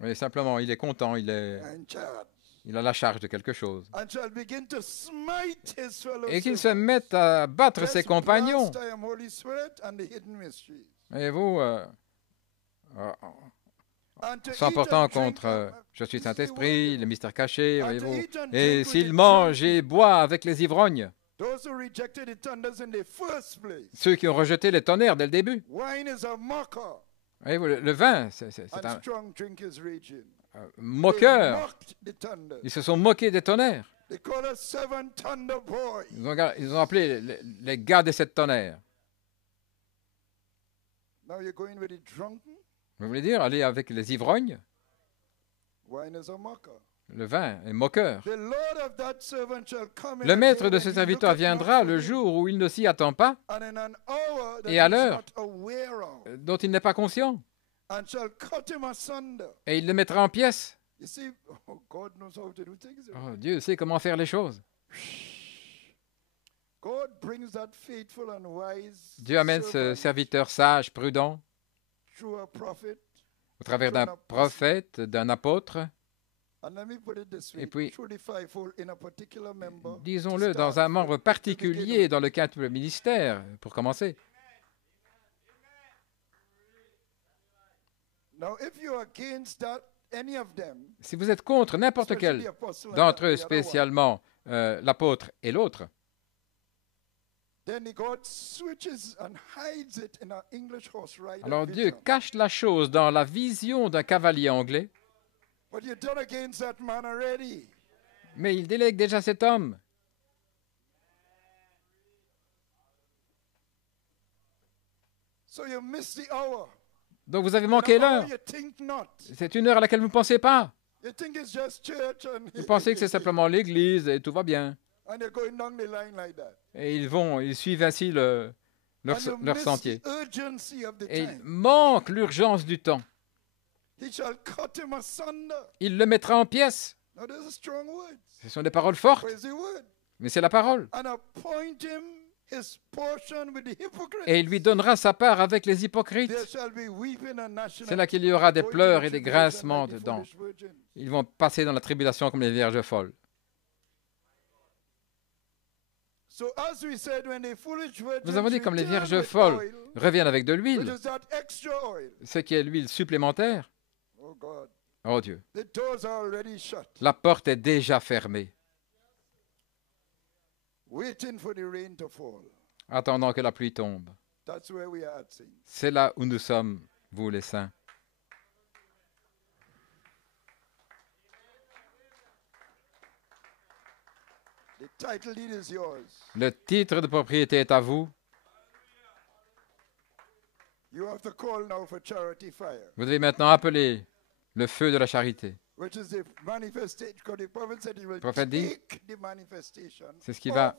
Mais simplement, il est content, il a la charge de quelque chose. Et qu'il se mette à battre ses compagnons. Et vous, s'emportant contre je suis Saint-Esprit, le mystère caché, voyez-vous. Et s'il mange et boit avec les ivrognes, ceux qui ont rejeté les tonnerres dès le début. Voyez-vous, le vin, c'est un moqueur. Ils se sont moqués des tonnerres. Ils ont appelé les gars des 7 tonnerres. Vous voulez dire aller avec les ivrognes? Le vin est moqueur. Le maître de ce serviteur viendra le jour où il ne s'y attend pas et à l'heure dont il n'est pas conscient. Et il le mettra en pièces. Oh, Dieu sait comment faire les choses. Dieu amène ce serviteur sage, prudent, au travers d'un prophète, d'un apôtre. Et puis, disons-le, dans un membre particulier dans le cadre du ministère, pour commencer. Si vous êtes contre n'importe quel d'entre eux, spécialement l'apôtre et l'autre, alors Dieu cache la chose dans la vision d'un cavalier anglais, mais il délègue déjà cet homme. Donc vous avez manqué l'heure. C'est une heure à laquelle vous ne pensez pas. Vous pensez que c'est simplement l'église et tout va bien. Et ils suivent ainsi leur sentier. Et il manque l'urgence du temps. Il le mettra en pièces. Ce sont des paroles fortes, mais c'est la parole. Et il lui donnera sa part avec les hypocrites. C'est là qu'il y aura des pleurs et des grincements dedans. Ils vont passer dans la tribulation comme les vierges folles. Nous avons dit comme les vierges folles reviennent avec de l'huile, ce qui est l'huile supplémentaire. Oh Dieu, la porte est déjà fermée. Attendant que la pluie tombe. C'est là où nous sommes, vous les saints. Le titre de propriété est à vous. Vous devez maintenant appeler le feu de la charité. Le prophète dit, c'est ce qui va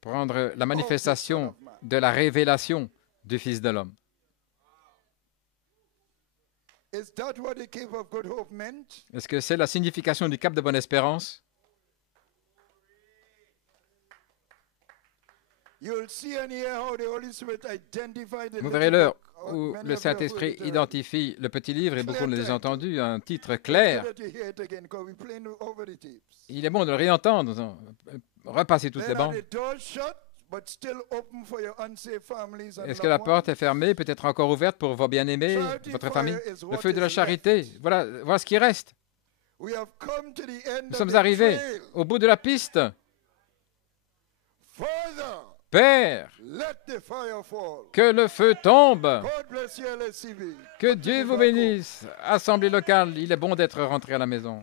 prendre la manifestation de la révélation du Fils de l'homme. Est-ce que c'est la signification du cap de Bonne-Espérance? Vous verrez l'heure où le Saint-Esprit identifie le petit livre, et beaucoup l'ont déjà entendu, un titre clair. Il est bon de le réentendre, repasser toutes les bandes. Est-ce que la porte est fermée, peut-être encore ouverte pour vos bien-aimés, votre famille? Le feu de la charité, voilà ce qui reste. Nous sommes arrivés au bout de la piste. Père, que le feu tombe. Que Dieu vous bénisse. Assemblée locale, il est bon d'être rentré à la maison.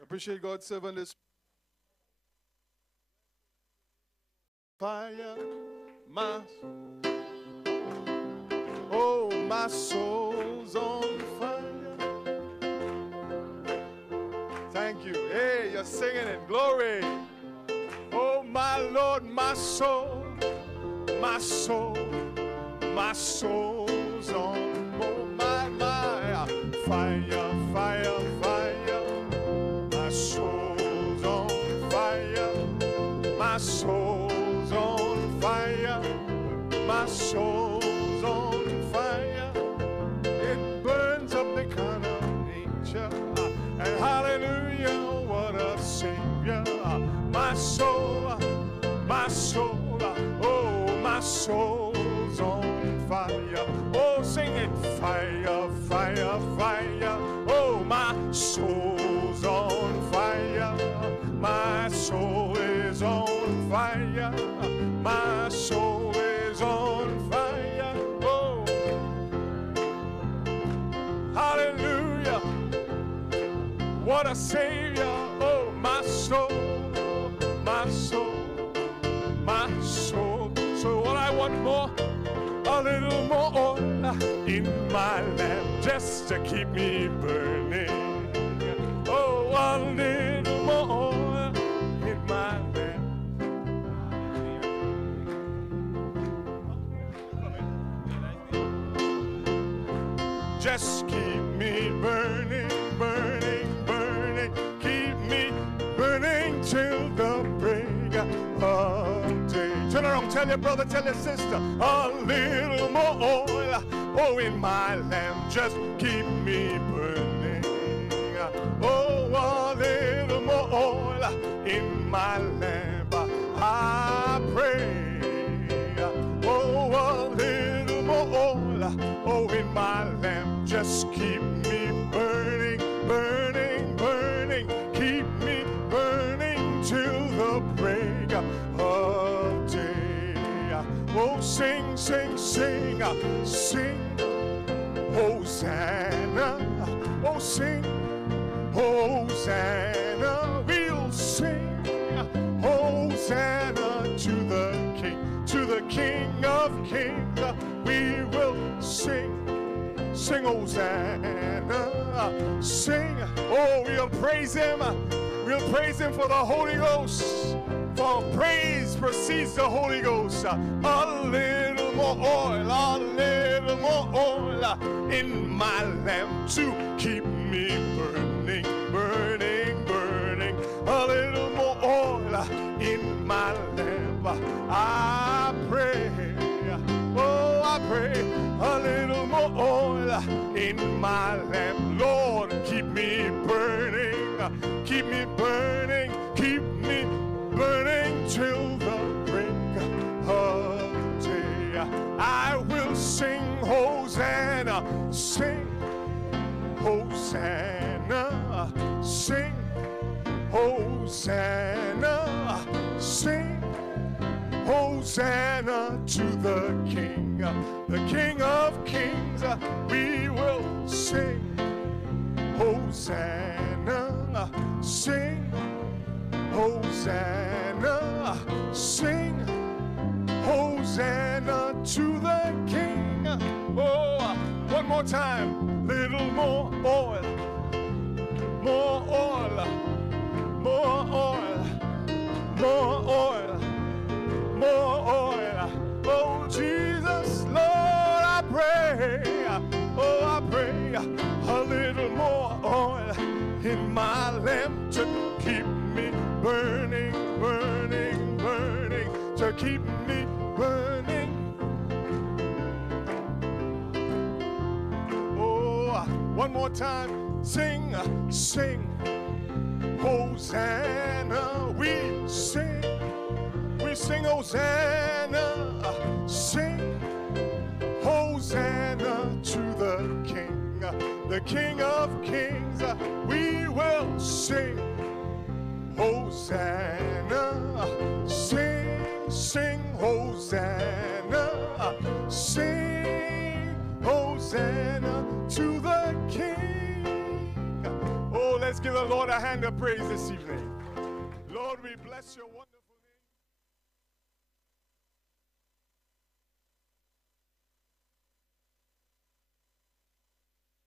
Appreciate God's servant this fire, my soul's on fire. Thank you. Hey, you're singing it. Glory. Oh, my Lord, my soul, my soul, my soul's on my fire, fire, fire. My soul's on fire. My soul's on fire. My soul's on fire. It burns up the kind of nature. And hallelujah, what a Savior. My soul, oh, my soul's on fire. Oh, sing it, fire, fire, fire. Oh, my soul's on fire. My soul is on fire. My soul is on fire. Oh, hallelujah. What a Savior. Oh, my soul, my soul, my soul. So what I want more, a little more oil in my lamp just to keep me burning. Oh, a little more oil in my lamp. Just keep me burning, burning, burning. Keep me burning till the break of day. Turn around, tell your brother, tell your sister, a little more oil, oh, in my lamp, just keep me burning. Oh, a little more oil in my lamp, I pray. Oh, a little more oil, oh, in my lamp, just keep me burning, burning, burning. Keep me burning till the break of day. Oh, sing, sing, sing, sing, Hosanna. Oh, sing, Hosanna. We'll sing, Hosanna to the King of Kings. We will sing, sing Hosanna. Sing, oh, we'll praise Him. We'll praise Him for the Holy Ghost. For praise precedes the Holy Ghost. A little more oil, a little more oil in my lamp to keep me burning, burning, burning. A little more oil in my lamp. I pray, oh, I pray, a little more oil in my lamp. Lord, keep me burning, keep me burning, keep me burning till the break of day. I will sing Hosanna, sing Hosanna, sing Hosanna. Hosanna to the King of Kings. We will sing. Hosanna, sing. Hosanna, sing. Hosanna to the King. Oh, one more time. Little more oil. More oil. More oil. More oil. More oil. Oh, Jesus, Lord, I pray. Oh, I pray a little more oil in my lamp to keep me burning, burning, burning, to keep me burning. Oh, one more time. Sing, sing. Hosanna, we sing. We sing Hosanna, sing Hosanna to the King of Kings. We will sing Hosanna, sing, sing Hosanna, sing Hosanna to the King. Oh, let's give the Lord a hand of praise this evening. Lord, we bless your wonderful.